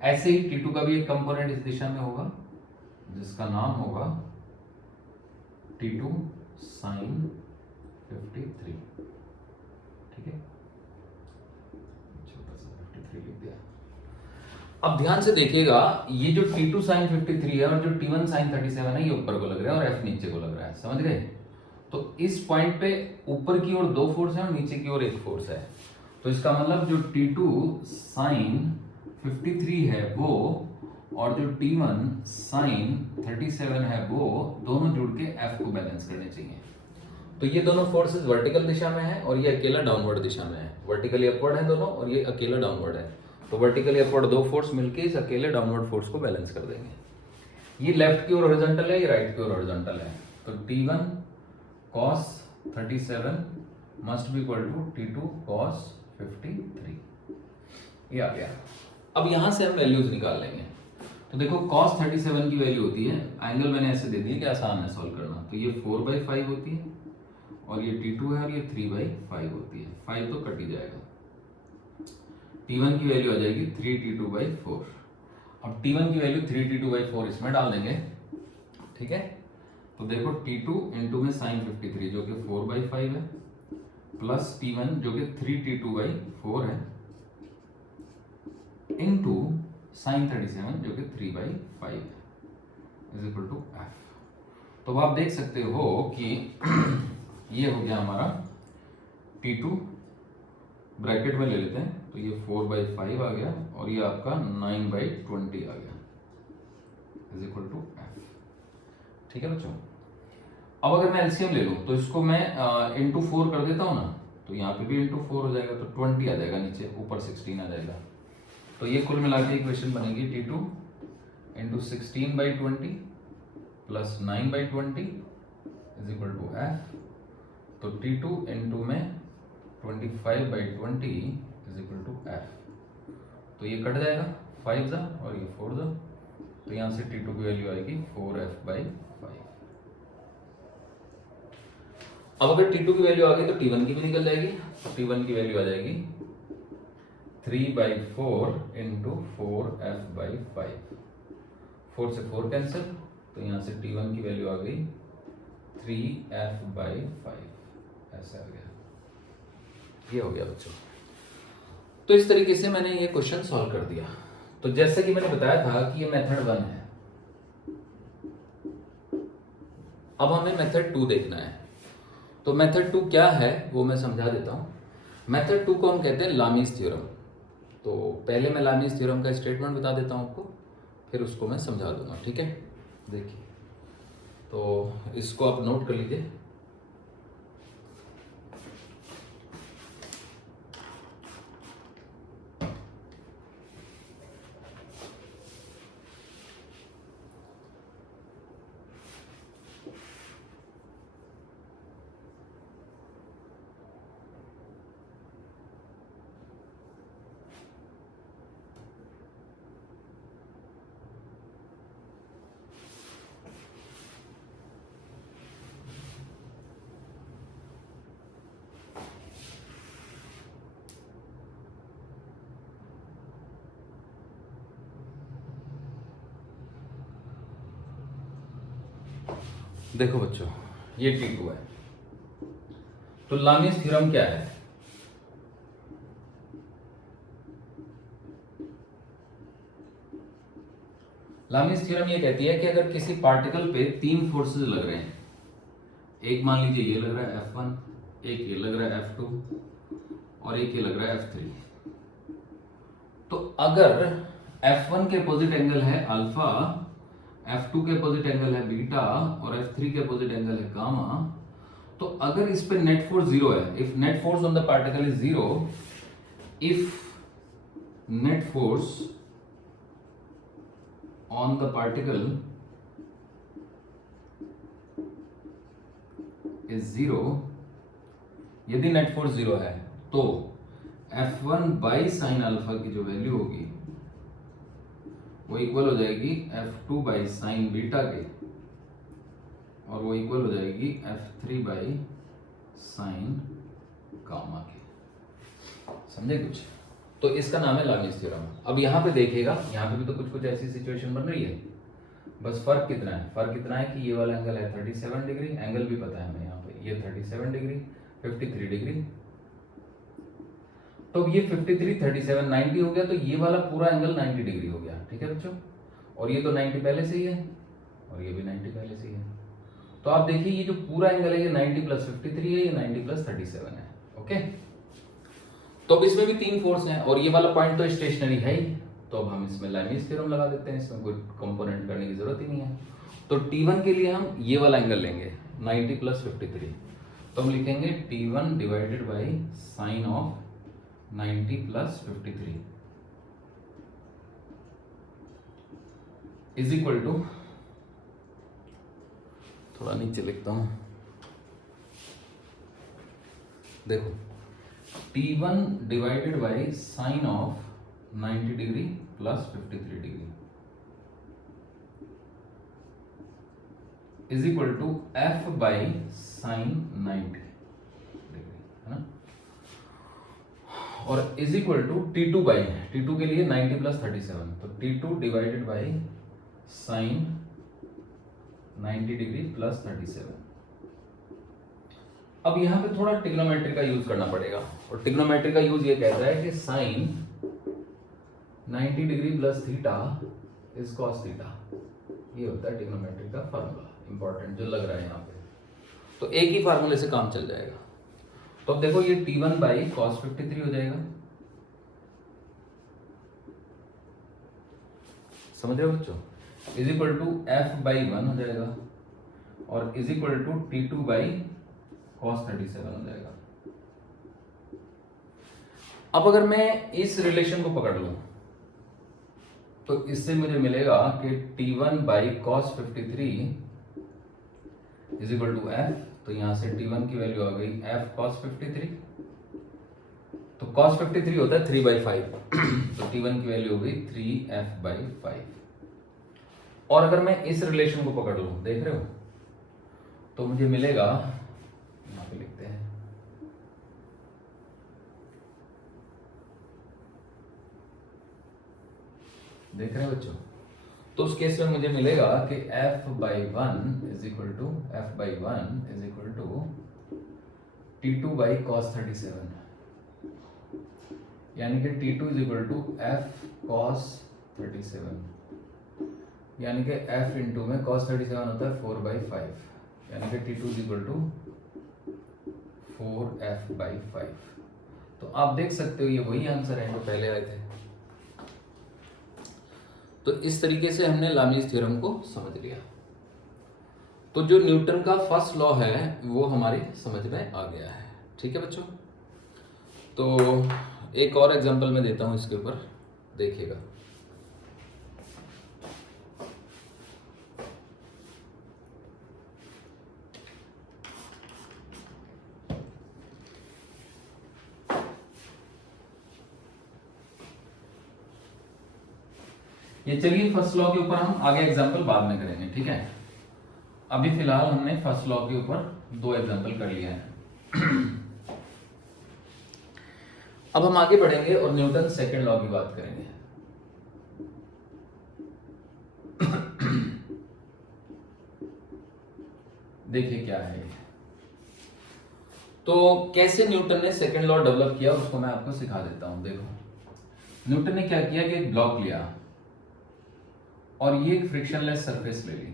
ऐसे ही T2 का भी एक कंपोनेंट इस दिशा में होगा जिसका नाम होगा T2 sin 53, ठीक है, छोटा सा 53 लिख दिया। अब ध्यान से देखिएगा, ये जो T2 sin 53 है और जो T1 sin 37 है, ये ऊपर को लग रहा है और F नीचे को लग रहा है, समझ गए। तो इस पॉइंट पे ऊपर की ओर दो फोर्स है और नीचे की ओर एक फोर्स है। तो इसका मतलब जो T2 sin 53 है वो और जो T1 sin 37 है वो दोनों जुड़ के F को बैलेंस करने चाहिए। तो ये दोनों फोर्सेस वर्टिकल दिशा में है और ये अकेला डाउनवर्ड दिशा में है। वर्टिकली अपवर्ड है दोनों और ये अकेला डाउनवर्ड है। तो वर्टिकली अपवर्ड दो फोर्स मिलके इस अकेले डाउनवर्ड फोर्स को बैलेंस कर देंगे। ये लेफ्ट की ओर हॉरिजॉन्टल है, ये राइट की ओर हॉरिजॉन्टल है। तो T1 cos 37 must be equal to T2 cos 53, ये आ गया। अब यहां से हम वैल्यूज निकाल लेंगे। तो देखो cos 37 की वैल्यू होती है, एंगल मैंने ऐसे दे दिया कि आसान है सॉल्व करना। तो ये 4/5 होती है और ये T2 है और ये 3/5 होती है। 5 तो कट ही जाएगा। T1 की वैल्यू आ जाएगी 3T2/4। अब T1 की वैल्यू 3T2/4 इसमें डाल देंगे, ठीक है। तो देखो T2 इंटू में sin 53 जो कि 4/5 है, प्लस T1 जो कि 3T2/4 है, इंटू sin 37 जो कि 3/5 है, इज इक्वल टू F। तो आप देख सकते हो कि ये हो गया हमारा T2, ब्रैकेट में ले लेते हैं, तो ये 4/5 आ गया और ये आपका 9/20 आ गया, इज इक्वल टू F, ठीक है बच्चों। अब अगर मैं एलसीएम ले लूं तो इसको मैं इंटू 4 कर देता हूं ना, तो तो यहाँ पे भी इंटू 4 हो जाएगा, तो 20 आ जाएगा नीचे, ऊपर 16 आ जाएगा। तो ये कुल मिला के इक्वेशन बनेगी T2 into 16/20 plus 9/20 is equal to F। तो T2 इंटू में 25/20 इज इक्वल टू F। तो ये कट जाएगा, 5 जा और ये 4 जा, तो यहाँ से T2 की वैल्यू आएगी 4F/5। अब अगर T2 की वैल्यू आ गई तो T1 की भी निकल जाएगी। T1 की वैल्यू आ जाएगी 3/4 इंटू 4F/5। 4 से 4 कैंसिल, तो यहाँ से T1 की वैल्यू आ गई 3F/5। ऐसा आ गया, ये हो गया बच्चों। तो इस तरीके से मैंने ये क्वेश्चन सॉल्व कर दिया। तो जैसे कि मैंने बताया था कि ये मेथड 1 है, अब हमें मेथड 2 देखना है। तो मेथड 2 क्या है वो मैं समझा देता हूं। मेथड 2 को हम कहते हैं लामीज थ्योरम। तो पहले मैं लामीज थ्योरम का स्टेटमेंट बता देता हूं आपको, फिर उसको मैं समझा दूंगा, ठीक है। देखिए, तो इसको आप नोट कर लीजिए। देखो बच्चों, ये T2 है। तो लामीज थ्योरम क्या है? लामीज थ्योरम ये कहती है कि अगर किसी पार्टिकल पे 3 फोर्सेस लग रहे हैं, एक मान लीजिए ये लग रहा है F1, एक ये लग रहा है F2 और एक ये लग रहा है F3। तो अगर F1 के अपोजिट एंगल है अल्फा, F2 के अपोजिट एंगल है बीटा और F3 के अपोजिट एंगल है गामा, तो अगर इस पे नेट फोर्स 0 है, if net force on the particle is 0, if net force on the particle is 0, यदि नेट फोर्स 0 है तो F1 बाई साइन अल्फा की जो वैल्यू होगी वो इक्वल हो जाएगी F2 बाई साइन बीटा के, और वो इक्वल हो जाएगी F3 बाई साइन गामा के। समझे कुछ? तो इसका नाम है लामीज थ्योरम। अब यहाँ पे देखिएगा, यहाँ पे भी तो कुछ कुछ ऐसी सिचुएशन बन रही है, बस फर्क कितना है? फर्क इतना है कि ये वाला एंगल है 37 डिग्री, एंगल भी पता है हमें यहाँ पे, ये 37 डिग्री, 53 डिग्री। तो ये 53, 37, 90 हो गया, तो ये वाला पूरा एंगल 90 डिग्री हो गया, ठीक है बच्चों। और ये तो 90 पहले से ही है और ये भी 90 पहले से ही है। तो आप देखिए ये जो पूरा एंगल है ये 90 प्लस 53 है, ये 90 प्लस 37 है, ओके। तो अब इसमें भी 3 फोर्स हैं और ये वाला पॉइंट तो स्टेशनरी है ही, तो अब हम इसमें लामीज थ्योरम लगा देते हैं, इसमें कोई कंपोनेंट करने की जरूरत ही नहीं है। तो T1 के लिए हम ये वाला एंगल लेंगे 90 प्लस 53, तो हम लिखेंगे T1 divided by sine of 90 plus 53 is equal to, थोड़ा नीचे लिखता हूं, देखो T1 divided by sine of 90 degree plus 53 degree is equal to F by sine 90 degree, है ना। और is equal to T2 by, T2 के लिए 90 प्लस 37, तो T2 divided by sine 90 degree plus 37। अब यहां पे थोड़ा ट्रिग्नोमेट्री का यूज करना पड़ेगा, और ट्रिग्नोमेट्री का यूज ये कहता है कि sine 90 degree plus theta is cos theta, ये होता है ट्रिग्नोमेट्री का फार्मूला, इंपॉर्टेंट जो लग रहा है यहाँ पे। तो एक ही फार्मूले से काम चल जाएगा। तो अब देखो ये T1 बाई कॉस 53 हो जाएगा, समझ रहे हो बच्चों, is equal to F by 1 हो जाएगा, और is equal to T2 by cos 37 हो जाएगा। अब अगर मैं इस रिलेशन को पकड़ लूं तो इससे मुझे मिलेगा कि T1 by cos 53 is equal to F. तो यहां से T1 की वैल्यू आ गई एफ कॉस 53। तो cos 53 होता है 3/5 तो T1 की वैल्यू हो गई 3f/5। और अगर मैं इस रिलेशन को पकड़ लूं, देख रहे हो, तो मुझे मिलेगा, यहां पे लिखते हैं, देख रहे हो बच्चों, तो उस केस में मुझे मिलेगा कि f/1 is equal to T2 by cos 37, यानी कि T2 is equal to f cos 37, यानी कि f इंटू में cos 37 होता है 4/5, यानी कि T2 is equal to 4f/5। तो आप देख सकते हो ये वही आंसर है जो पहले आए थे। तो इस तरीके से हमने लामीज थ्योरम को समझ लिया। तो जो न्यूटन का फर्स्ट लॉ है वो हमारी समझ में आ गया है। ठीक है बच्चों, तो एक और एग्जांपल मैं देता हूं इसके ऊपर, देखिएगा। ये चलिए फर्स्ट लॉ के ऊपर हम आगे एग्जांपल बाद में करेंगे, ठीक है। अभी फिलहाल हमने फर्स्ट लॉ के ऊपर 2 एग्जांपल कर लिया है। अब हम आगे बढ़ेंगे और न्यूटन सेकंड लॉ की बात करेंगे। देखिए क्या है। तो कैसे न्यूटन ने सेकंड लॉ डेवलप किया उसको मैं आपको सिखा देता हूं। देखो, न्यूटन ने क्या किया कि एक ब्लॉक लिया और ये एक फ्रिक्शनलेस सरफेस ले ली,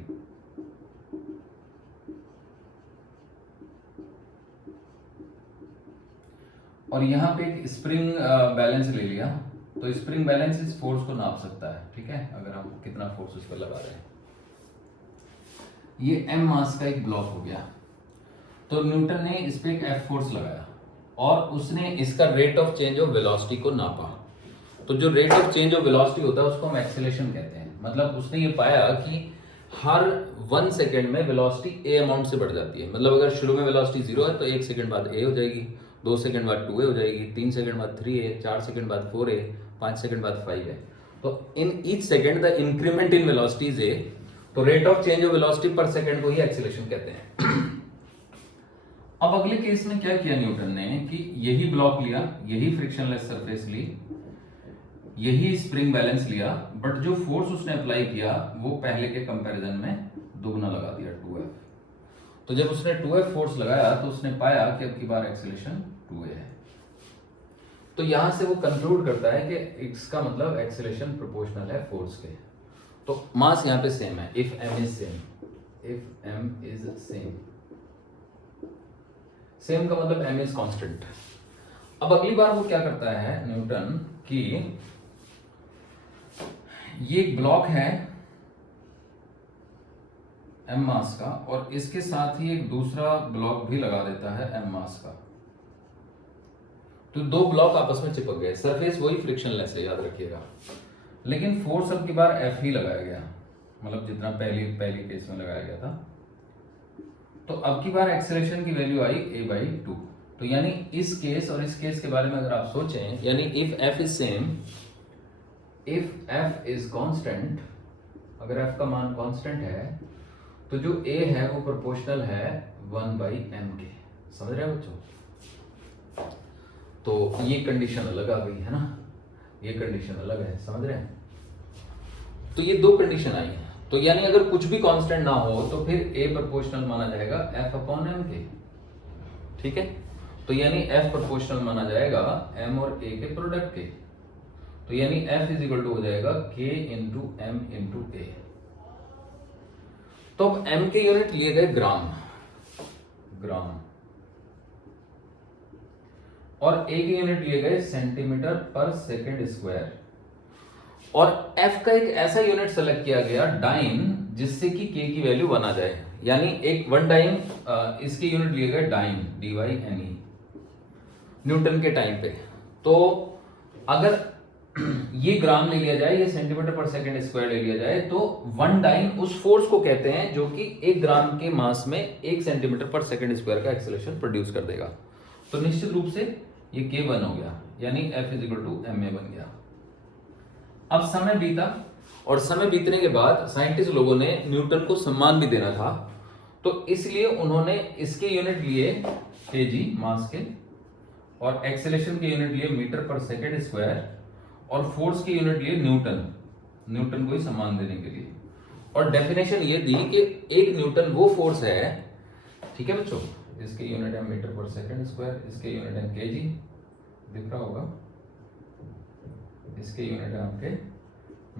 और यहां पे एक स्प्रिंग बैलेंस ले लिया। तो स्प्रिंग बैलेंस इस फोर्स को नाप सकता है, ठीक है, अगर हम कितना फोर्स उस पर लगा रहे हैं। ये m मास का एक ब्लॉक हो गया। तो न्यूटन ने इस पे एक F फोर्स लगाया और उसने इसका rate of change of velocity को नापा। तो जो rate of change of velocity होता है उसको हम एक्सेलरेशन कहते हैं। मतलब उसने ये पाया कि हर 1 सेकेंड में वेलोसिटी a अमाउंट से बढ़ जाती है। मतलब अगर शुरू में वेलोसिटी 0 है तो 1 सेकंड बाद a हो जाएगी, 2 सेकंड बाद 2a हो जाएगी, 3 सेकंड बाद 3a, 4 सेकंड बाद 4a, 5 सेकंड बाद 5a। तो in each second the increment in velocity is a। तो rate of change of velocity पर सेकंड को ही एक्सेलरेशन कहते हैं। अब अगले केस में क्या किया न्यूटन ने कि यही ब्लॉक लिया, यही फ्रिक्शनलेस सरफेस ली, यही स्प्रिंग बैलेंस लिया, बट जो फोर्स उसने अप्लाई किया वो पहले के कंपैरिजन में दुगना लगा दिया, 2f। तो जब उसने 2f फोर्स लगाया तो उसने पाया कि अब की बार एक्सेलरेशन 2a है। तो यहां से वो कंक्लूड करता है कि इसका मतलब एक्सेलरेशन प्रोपोर्शनल है फोर्स के। तो मास यहां पे सेम है, if m is same, if m is same, same का मतलब m इज कांस्टेंट। अब अगली बार वो क्या करता है न्यूटन कि ये एक ब्लॉक है m मास का और इसके साथ ही एक दूसरा ब्लॉक भी लगा देता है m मास का। तो 2 ब्लॉक आपस में चिपक गए, सरफेस वही फ्रिक्शनलेस है, याद रखिएगा, लेकिन फोर्स अब की बार F ही लगाया गया, मतलब जितना पहली केस में लगाया गया था। तो अब की बार एक्सेलरेशन की वैल्यू आई a/2। तो यानी इस केस और इस केस के बारे में अगर आप सोचें, यानी if F is same, if F is constant, अगर F का मान कांस्टेंट है तो जो A है वो प्रोपोर्शनल है 1/m के। समझ रहे हो बच्चों? तो ये कंडीशन अलग आ गई है ना, ये कंडीशन अलग है, समझ रहे हैं? तो ये 2 कंडीशन आई है। तो यानी अगर कुछ भी कांस्टेंट ना हो तो फिर A प्रोपोर्शनल माना जाएगा F/m के, ठीक है। तो यानी F प्रोपोर्शनल माना जाएगा m और A के प्रोडक्ट के। तो यानी F इज इक्वल टू हो जाएगा K into M into A। तो अब M के यूनिट लिए गए ग्राम, और A के यूनिट लिए गए सेंटीमीटर पर सेकेंड स्क्वायर, और F का एक ऐसा यूनिट सेलेक्ट किया गया डाइन जिससे कि K की वैल्यू 1 आ जाए। यानी एक 1 डाइन, इसके यूनिट लिए गए डाइन, DYNE, न्यूटन के टाइम पे। तो अगर ये ग्राम ले लिया जाए, ये सेंटीमीटर पर सेकंड स्क्वायर ले लिया जाए, तो वन डाइन उस फोर्स को कहते हैं जो कि 1 ग्राम के मास में 1 सेंटीमीटर पर सेकंड स्क्वायर का एक्सेलरेशन प्रोड्यूस कर देगा। तो निश्चित रूप से ये K1 हो गया, यानी F is equal to ma बन गया। अब समय बीता, और समय बीतने के बाद साइंटिस्ट लोगों ने न्यूटन को सम्मान भी देना था, तो इसलिए उन्होंने इसके यूनिट लिए kg मास के, और एक्सेलरेशन के यूनिट लिए मीटर पर सेकंड स्क्वायर, और फोर्स की यूनिट लिए न्यूटन, न्यूटन को ही सम्मान देने के लिए। और डेफिनेशन ये दी कि 1 न्यूटन वो फोर्स है, ठीक है बच्चों, इसके यूनिट है मीटर पर सेकंड स्क्वायर, इसके यूनिट है केजी, दिख रहा होगा, इसके यूनिट है आपके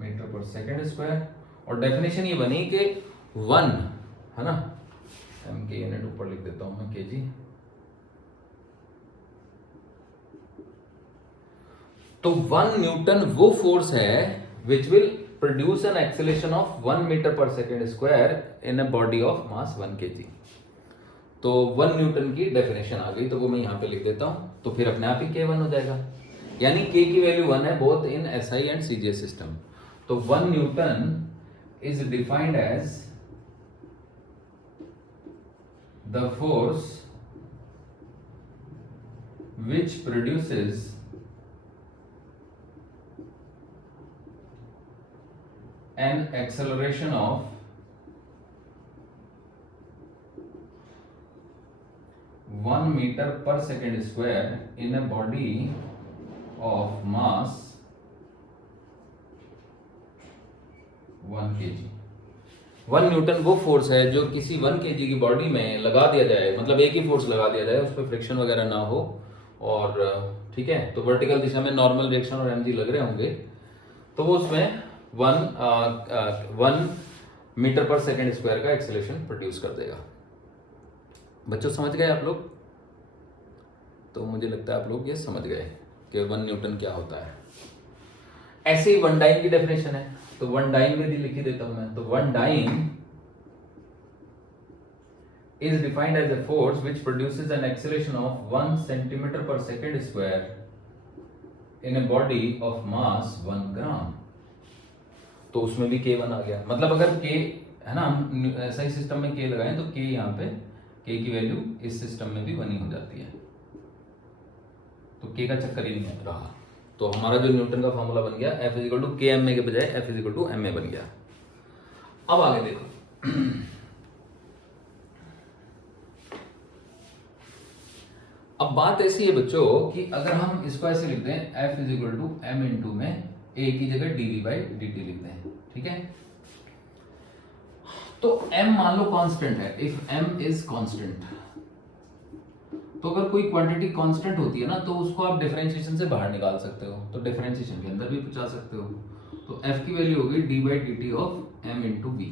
मीटर पर सेकंड स्क्वायर। और डेफिनेशन ये बनी कि 1 है ना, एम के यूनिट ऊपर लिख देता हूं मैं केजी। तो 1 न्यूटन वो फोर्स है which will produce an acceleration of 1 metre पर second square in a body of mass 1 kg। तो 1 न्यूटन की डेफिनेशन आ गई, तो वो मैं यहां पे लिख देता हूं, तो फिर अपने आप ही K1 हो जाएगा, यानी K की वैल्यू 1 है both in SI and CGS system. तो 1 newton is defined as the force which produces an acceleration of 1 meter per second square in a body of mass 1 kg। 1 Newton वो force है जो किसी 1 kg की body में लगा दिया जाए, मतलब एक ही फोर्स लगा दिया जाए, उस पर फ्रिक्शन वगैरह ना हो, और ठीक है, तो वर्टिकल दिशा में नॉर्मल रिएक्शन और mg लग रहे होंगे, तो वो उसमें 1 मीटर पर सेकेंड स्क्वायर का एक्सेलरेशन प्रोड्यूस कर देगा। बच्चों समझ गए आप लोग? तो मुझे लगता है आप लोग ये समझ गए कि 1 न्यूटन क्या होता है। ऐसे ही 1 डाइन की डेफिनेशन है, तो 1 डाइन में भी लिख ही देता हूं मैं। तो 1 dine is defined as a force which produces an acceleration of 1 centimeter per second square in a body of mass 1 gram। तो उसमें भी K1 आ गया, मतलब अगर K है ना, हम सही सिस्टम में K लगाएं तो K यहाँ पे K की वैल्यू इस सिस्टम में भी 1 ही हो जाती है, तो K का चक्कर ही नहीं रहा। तो हमारा जो न्यूटन का फॉर्मूला बन गया F is equal to KMA के बजाय F is equal to MA बन गया। अब आगे देखो, अब बात ऐसी है बच्चों कि अगर हम इसको ऐसे लिख दें F is equal to M into में A की जगह dV बाई dt लिख दें, ठीक है, तो M मान लो कांस्टेंट है। इफ M इज कांस्टेंट, तो अगर कोई क्वांटिटी कांस्टेंट होती है ना, तो उसको आप डिफरेंशिएशन से बाहर निकाल सकते हो, तो डिफरेंशिएशन के अंदर भी पहुंचा सकते हो। तो F की वैल्यू होगी d by D T of M into B.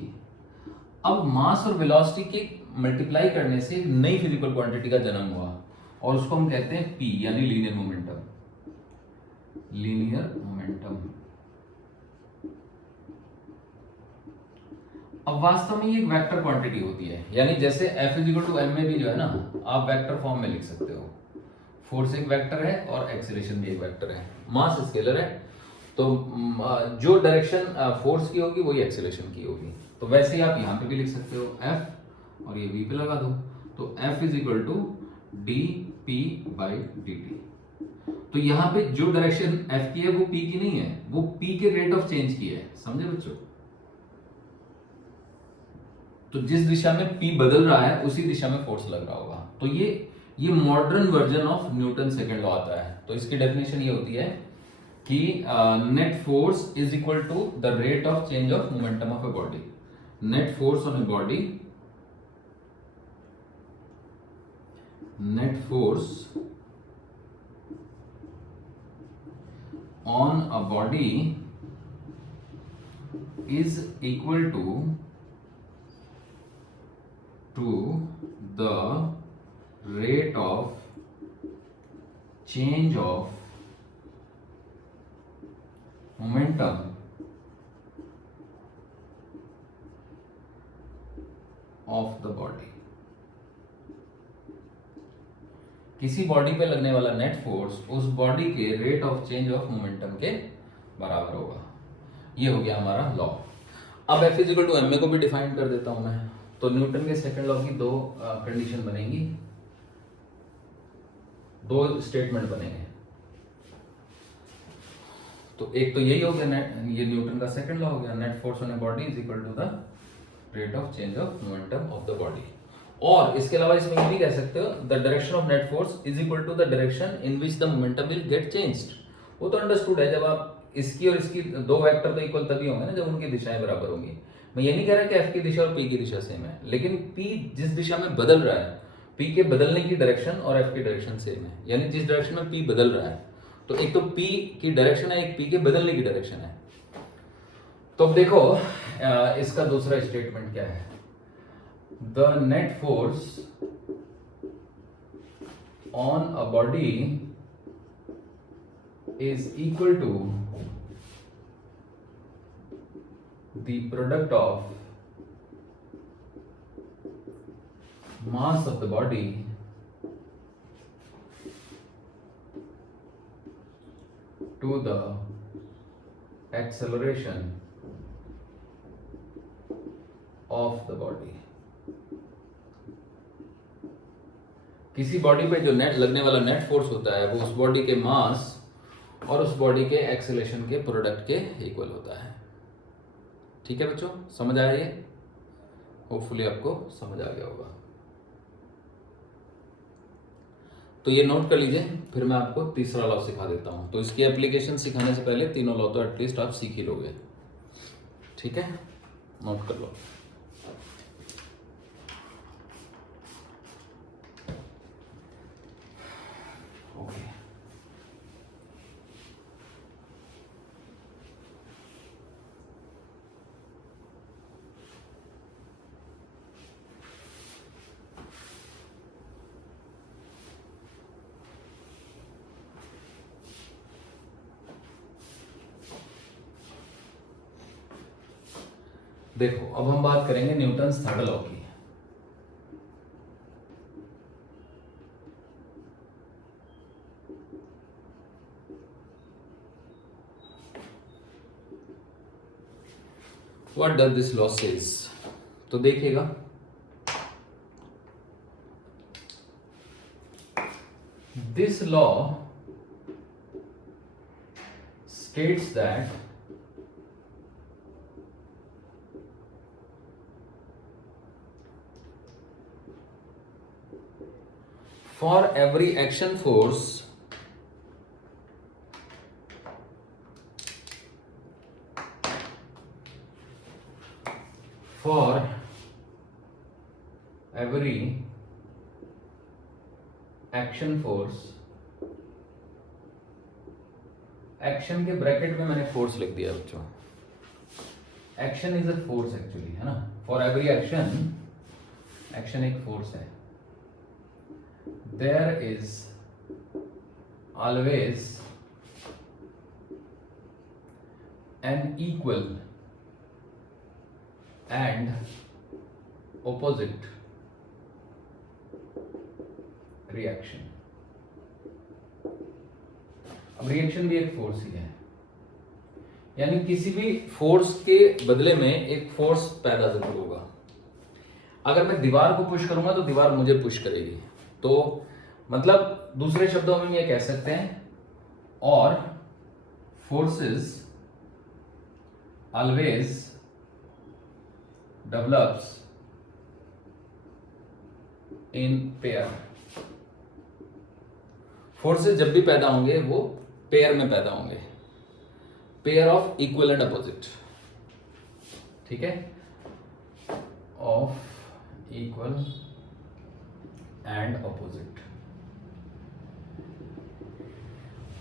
अब मास और वेलोसिटी के मल्टीप्लाई करने से एक नई फिजिकल क्वांटिटी का जन्म हुआ, और उसको हम कहते हैं P, यानी लीनियर मोमेंटम। Linear momentum. अब वास्तव में ये एक वेक्टर क्वांटिटी होती है, यानी जैसे F is equal to M में भी जो है ना, आप वेक्टर फॉर्म में लिख सकते हो। फोर्स एक वेक्टर है और एक्सीलरेशन भी एक वेक्टर है, मास स्केलर है, तो जो डायरेक्शन फोर्स की होगी वही एक्सीलरेशन की होगी। तो वैसे ही आप यहाँ पे भी लिख सकते हो F और ये V पे लगा दो, तो F is equal to D P by D T. तो यहाँ पे जो डायरेक्शन F की है वो P की नहीं है, वो P के रेट ऑफ चेंज की है, समझे बच्चों? तो जिस दिशा में P बदल रहा है उसी दिशा में फोर्स लग रहा होगा। तो ये modern version of Newton second law आता है। तो इसकी डेफिनेशन ये होती है कि net force is equal to the rate of change of momentum of a body. Net force on a body, net force on a body is equal to the rate of change of momentum of the body। किसी body पे लगने वाला net force उस body के rate of change of momentum के बराबर होगा। ये हो गया हमारा लॉ। अब F is equal to M A को भी डिफाइन कर देता हूं मैं। तो न्यूटन के सेकंड लॉ की दो कंडीशन बनेंगी, दो स्टेटमेंट बनेंगे। तो एक तो यही हो गया नेट, ये न्यूटन का सेकंड लॉ हो गया, net force on a body is equal to the rate of change of momentum of the body. और इसके अलावा इसमें ये भी कह सकते हो the direction of net force is equal to the direction in which the momentum will get changed. वो तो अंडरस्टूड है, जब आप इसकी और इसकी दो वेक्टर तो इक्वल तभी होंगे ना जब उनकी दिशाएं बराबर होंगी। मैं ये नहीं कह रहा कि एफ की दिशा और पी की दिशा सेम है, लेकिन पी जिस दिशा में बदल रहा है, पी के बदलने की डायरेक्शन और एफ की डायरेक्शन सेम है। यानी जिस डायरेक्शन में पी बदल रहा है, तो एक तो पी की डायरेक्शन है, एक पी के बदलने की डायरेक्शन है। तो अब देखो इसका दूसरा स्टेटमेंट क्या है, the net force on a body is equal to the product of mass of the body to the acceleration of the body। किसी बॉडी पे जो नेट लगने वाला नेट फोर्स होता है वो उस बॉडी के मास और उस बॉडी के एक्सेलेरेशन के प्रोडक्ट के इक्वल होता है। ठीक है बच्चों, समझ आया? ये होपफुली आपको समझ आ गया होगा। तो ये नोट कर लीजिए, फिर मैं आपको तीसरा लॉ सिखा देता हूं। तो इसकी एप्लीकेशन सिखाने से पहले तीनों लॉ तो एटलीस्ट आप सीख ही लोगे। ठीक है, नोट कर लो। ओके, देखो अब हम बात करेंगे न्यूटन्स थर्ड लॉ की। What does this law says? तो देखिएगा, this law states that for every action force action के ब्रैकेट में मैंने फोर्स लिख दिया बच्चों। Action is a force actually, है ना। फॉर एवरी एक्शन, एक्शन एक फोर्स है। There is always an equal and opposite reaction। अब रिएक्शन भी एक फोर्स ही है, यानी किसी भी फोर्स के बदले में एक फोर्स पैदा जरूर होगा। अगर मैं दीवार को पुश करूंगा तो दीवार मुझे पुश करेगी। तो मतलब दूसरे शब्दों में ये कह सकते हैं, और forces always develops in pair. Forces जब भी पैदा होंगे वो पेयर में पैदा होंगे, pair of equal and opposite. ठीक है, ऑफ इक्वल एंड अपोजिट।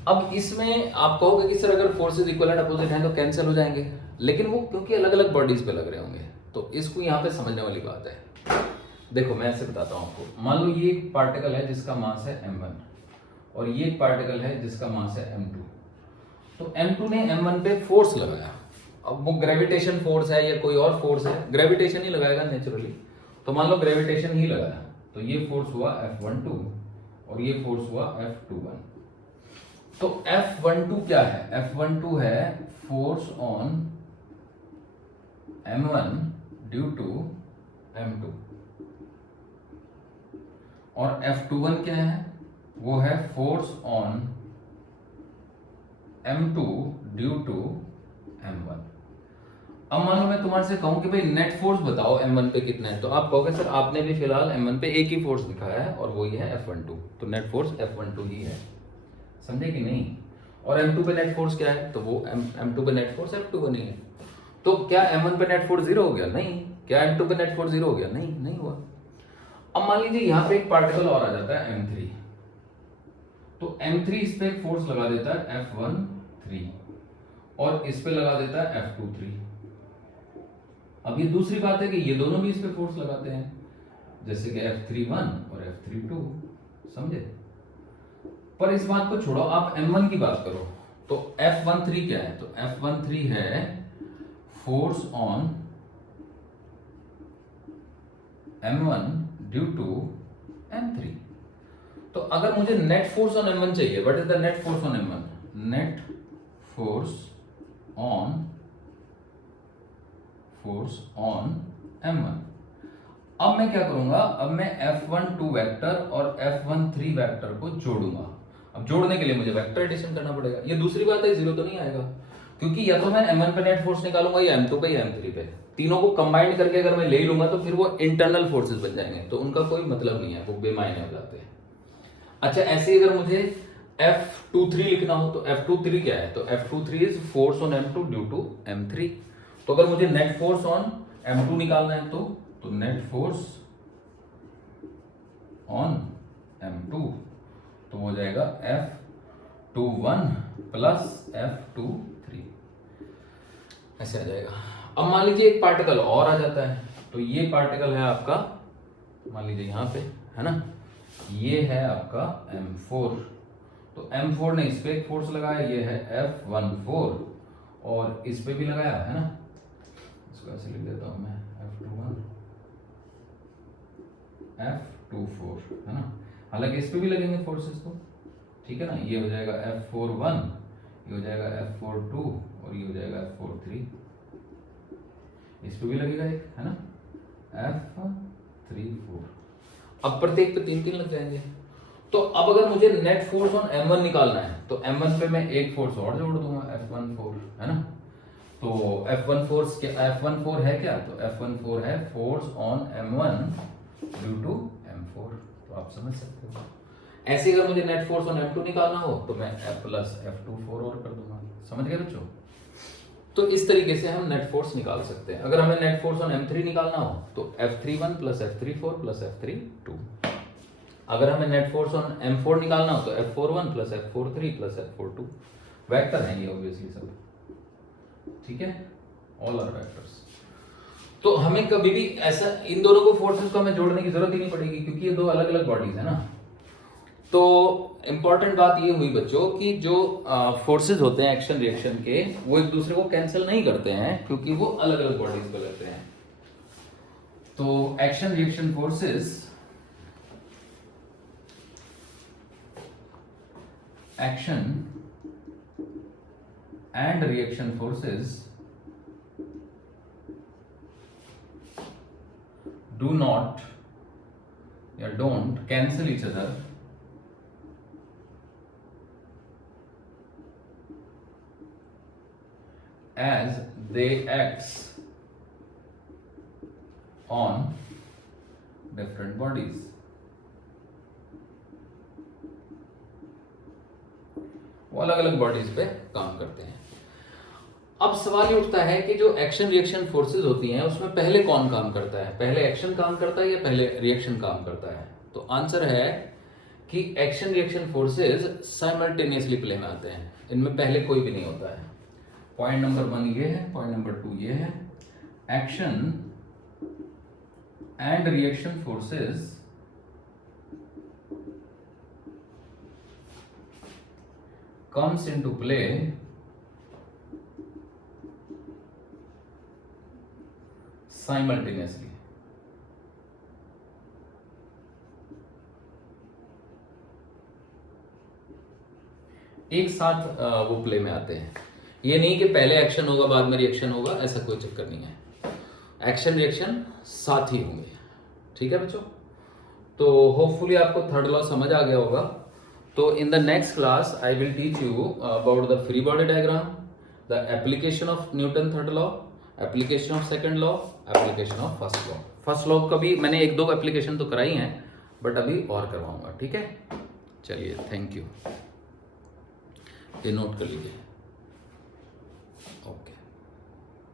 अब इसमें आप कहोगे कि सर अगर फोर्सेस इक्वल एंड अपोजिट हैं तो कैंसिल हो जाएंगे, लेकिन वो क्योंकि अलग अलग बॉडीज पे लग रहे होंगे, तो इसको यहां पे समझने वाली बात है। देखो मैं ऐसे बताता हूं आपको, मान लो ये एक पार्टिकल है जिसका मास है m1 और ये एक पार्टिकल है जिसका मास है m2। तो m2 ने m1 पे फोर्स लगाया। अब वो ग्रेविटेशन फोर्स है या कोई और फोर्स है, ग्रेविटेशन ही लगाएगा नेचुरली। तो मान लो ग्रेविटेशन ही लगाया, तो ये फोर्स हुआ F12 और ये फोर्स हुआ F21। तो F12 क्या है? F12 है force on M1 due to M2, और F21 क्या है? वो है force on M2 due to M1। अब मान लो मैं तुम्हारे से कहूं कि भाई नेट फोर्स बताओ M1 पे कितना है, तो आप कहोगे सर आपने भी फिलहाल M1 पे एक ही फोर्स दिखाया है और वो ही है F12, तो नेट फोर्स F12 ही है, समझे कि नहीं? और M2 पे नेट फोर्स क्या है? तो वो M2 पे नेट फोर्स F21 ही है। तो क्या M1 पे नेट फोर्स 0 हो गया? नहीं। क्या M2 पे नेट फोर्स 0 हो गया? नहीं, नहीं हुआ। अब मान लीजिए यहां पे एक पार्टिकल और आ जाता है M3, तो M3 इस पे एक फोर्स लगा देता है F13 और इस पे लगा देता है F23। अब ये दूसरी बात है कि ये दोनों भी इस पे फोर्स लगाते हैं, जैसे कि F31 और F32, समझे? पर इस बात को छोड़ो, आप M1 की बात करो, तो F13 क्या है? तो F13 है force on M1 due to M3। तो अगर मुझे नेट फोर्स ऑन M1 चाहिए, what is the net force on M1? Net force on M1। अब मैं क्या करूंगा? अब मैं F12 वेक्टर और F13 वेक्टर को जोड़ूंगा। अब जोड़ने के लिए मुझे वेक्टर एडिशन करना पड़ेगा। ये दूसरी बात है, 0 तो नहीं आएगा, क्योंकि या तो मैं M1 पे नेट फोर्स निकालूंगा या M2 पे या M3 पे, तीनों को कंबाइंड करके अगर मैं ले लूंगा तो फिर वो इंटरनल फोर्सेस बन जाएंगे, तो उनका कोई मतलब नहीं है, वो बेमायने हो जाते हैं। अच्छा, ऐसे ही अगर मुझे F23 लिखना हो तो F23 क्या है? तो F23 is force on M2 due to M3। तो अगर मुझे नेट फोर्स ऑन M2 निकालना है तो नेट फोर्स ऑन M2 तो हो जाएगा F21 प्लस F23, ऐसे आ जाएगा। अब मान लीजिए एक पार्टिकल और आ जाता है, तो ये पार्टिकल है आपका, मान लीजिए यहां पे है ना, ये है आपका M4, तो M4 ने इस पे एक फोर्स लगाया, ये है F14 और इस पे भी लगाया है ना, इसको ऐसे लिख देता हूं मैं F21 F24 है ना, हालांकि इस पे भी लगेंगे फोर्सेस, तो ठीक है ना, ये हो जाएगा F41, ये हो जाएगा F42 और ये हो जाएगा F43, इस पे भी लगेगा एक, है ना, F34। अब प्रत्येक पे 3-3 लग जाएंगे। तो अब अगर मुझे नेट फोर्स ऑन M1 निकालना है तो M1 पे मैं एक फोर्स और जोड़ दूंगा, F14, है ना। तो F14 है क्या? तो F14 है force on M1 due to M4, तो आप समझ सकते हो। ऐसे अगर मुझे नेट फोर्स ऑन M2 निकालना हो तो मैं F प्लस F24 और कर दूंगा, समझ गए बच्चों? तो इस तरीके से हम नेट फोर्स निकाल सकते हैं। अगर हमें नेट फोर्स ऑन M3 निकालना हो तो F31 plus F34 plus F32। अगर हमें नेट फोर्स ऑन M4 निकालना हो तो F41 plus F43 plus F42। Vector हैं ये ऑब्वियसली सब, ठीक है, ऑल आर वेक्टर्स। तो हमें कभी भी ऐसा इन दोनों को फोर्सेस को हमें जोड़ने की जरूरत ही नहीं पड़ेगी, क्योंकि ये दो अलग अलग बॉडीज है ना। तो इंपॉर्टेंट बात ये हुई बच्चों कि जो फोर्सेस होते हैं एक्शन रिएक्शन के, वो एक दूसरे को कैंसिल नहीं करते हैं, क्योंकि वो अलग अलग बॉडीज को लेते हैं। तो action reaction forces action and reaction forces do not या don't cancel each other as they acts on different bodies। वो अलग अलग बॉडीज पे काम करते हैं। अब सवाल ये उठता है कि जो एक्शन रिएक्शन फोर्सेस होती हैं उसमें पहले कौन काम करता है? पहले एक्शन काम करता है या पहले रिएक्शन काम करता है? तो आंसर है कि action reaction forces simultaneously play में आते हैं, इनमें पहले कोई भी नहीं होता है। पॉइंट नंबर 1 ये है, पॉइंट नंबर 2 ये है। Action and reaction forces comes into play simultaneously। एक साथ वो प्ले में आते हैं। ये नहीं कि पहले एक्शन होगा बाद में रिएक्शन होगा, ऐसा कोई चक्कर नहीं है। एक्शन रिएक्शन साथ ही होंगे। ठीक है बच्चों, तो होपफुली आपको थर्ड लॉ समझ आ गया होगा। तो in the next class I will teach you about the free body diagram, the application of Newton third law, application of second law, application of first law. First law का भी मैंने एक दो application तो कराई हैं, बट अभी और करवाऊंगा। ठीक है, चलिए थैंक यू, ये नोट कर लीजिए। ओके।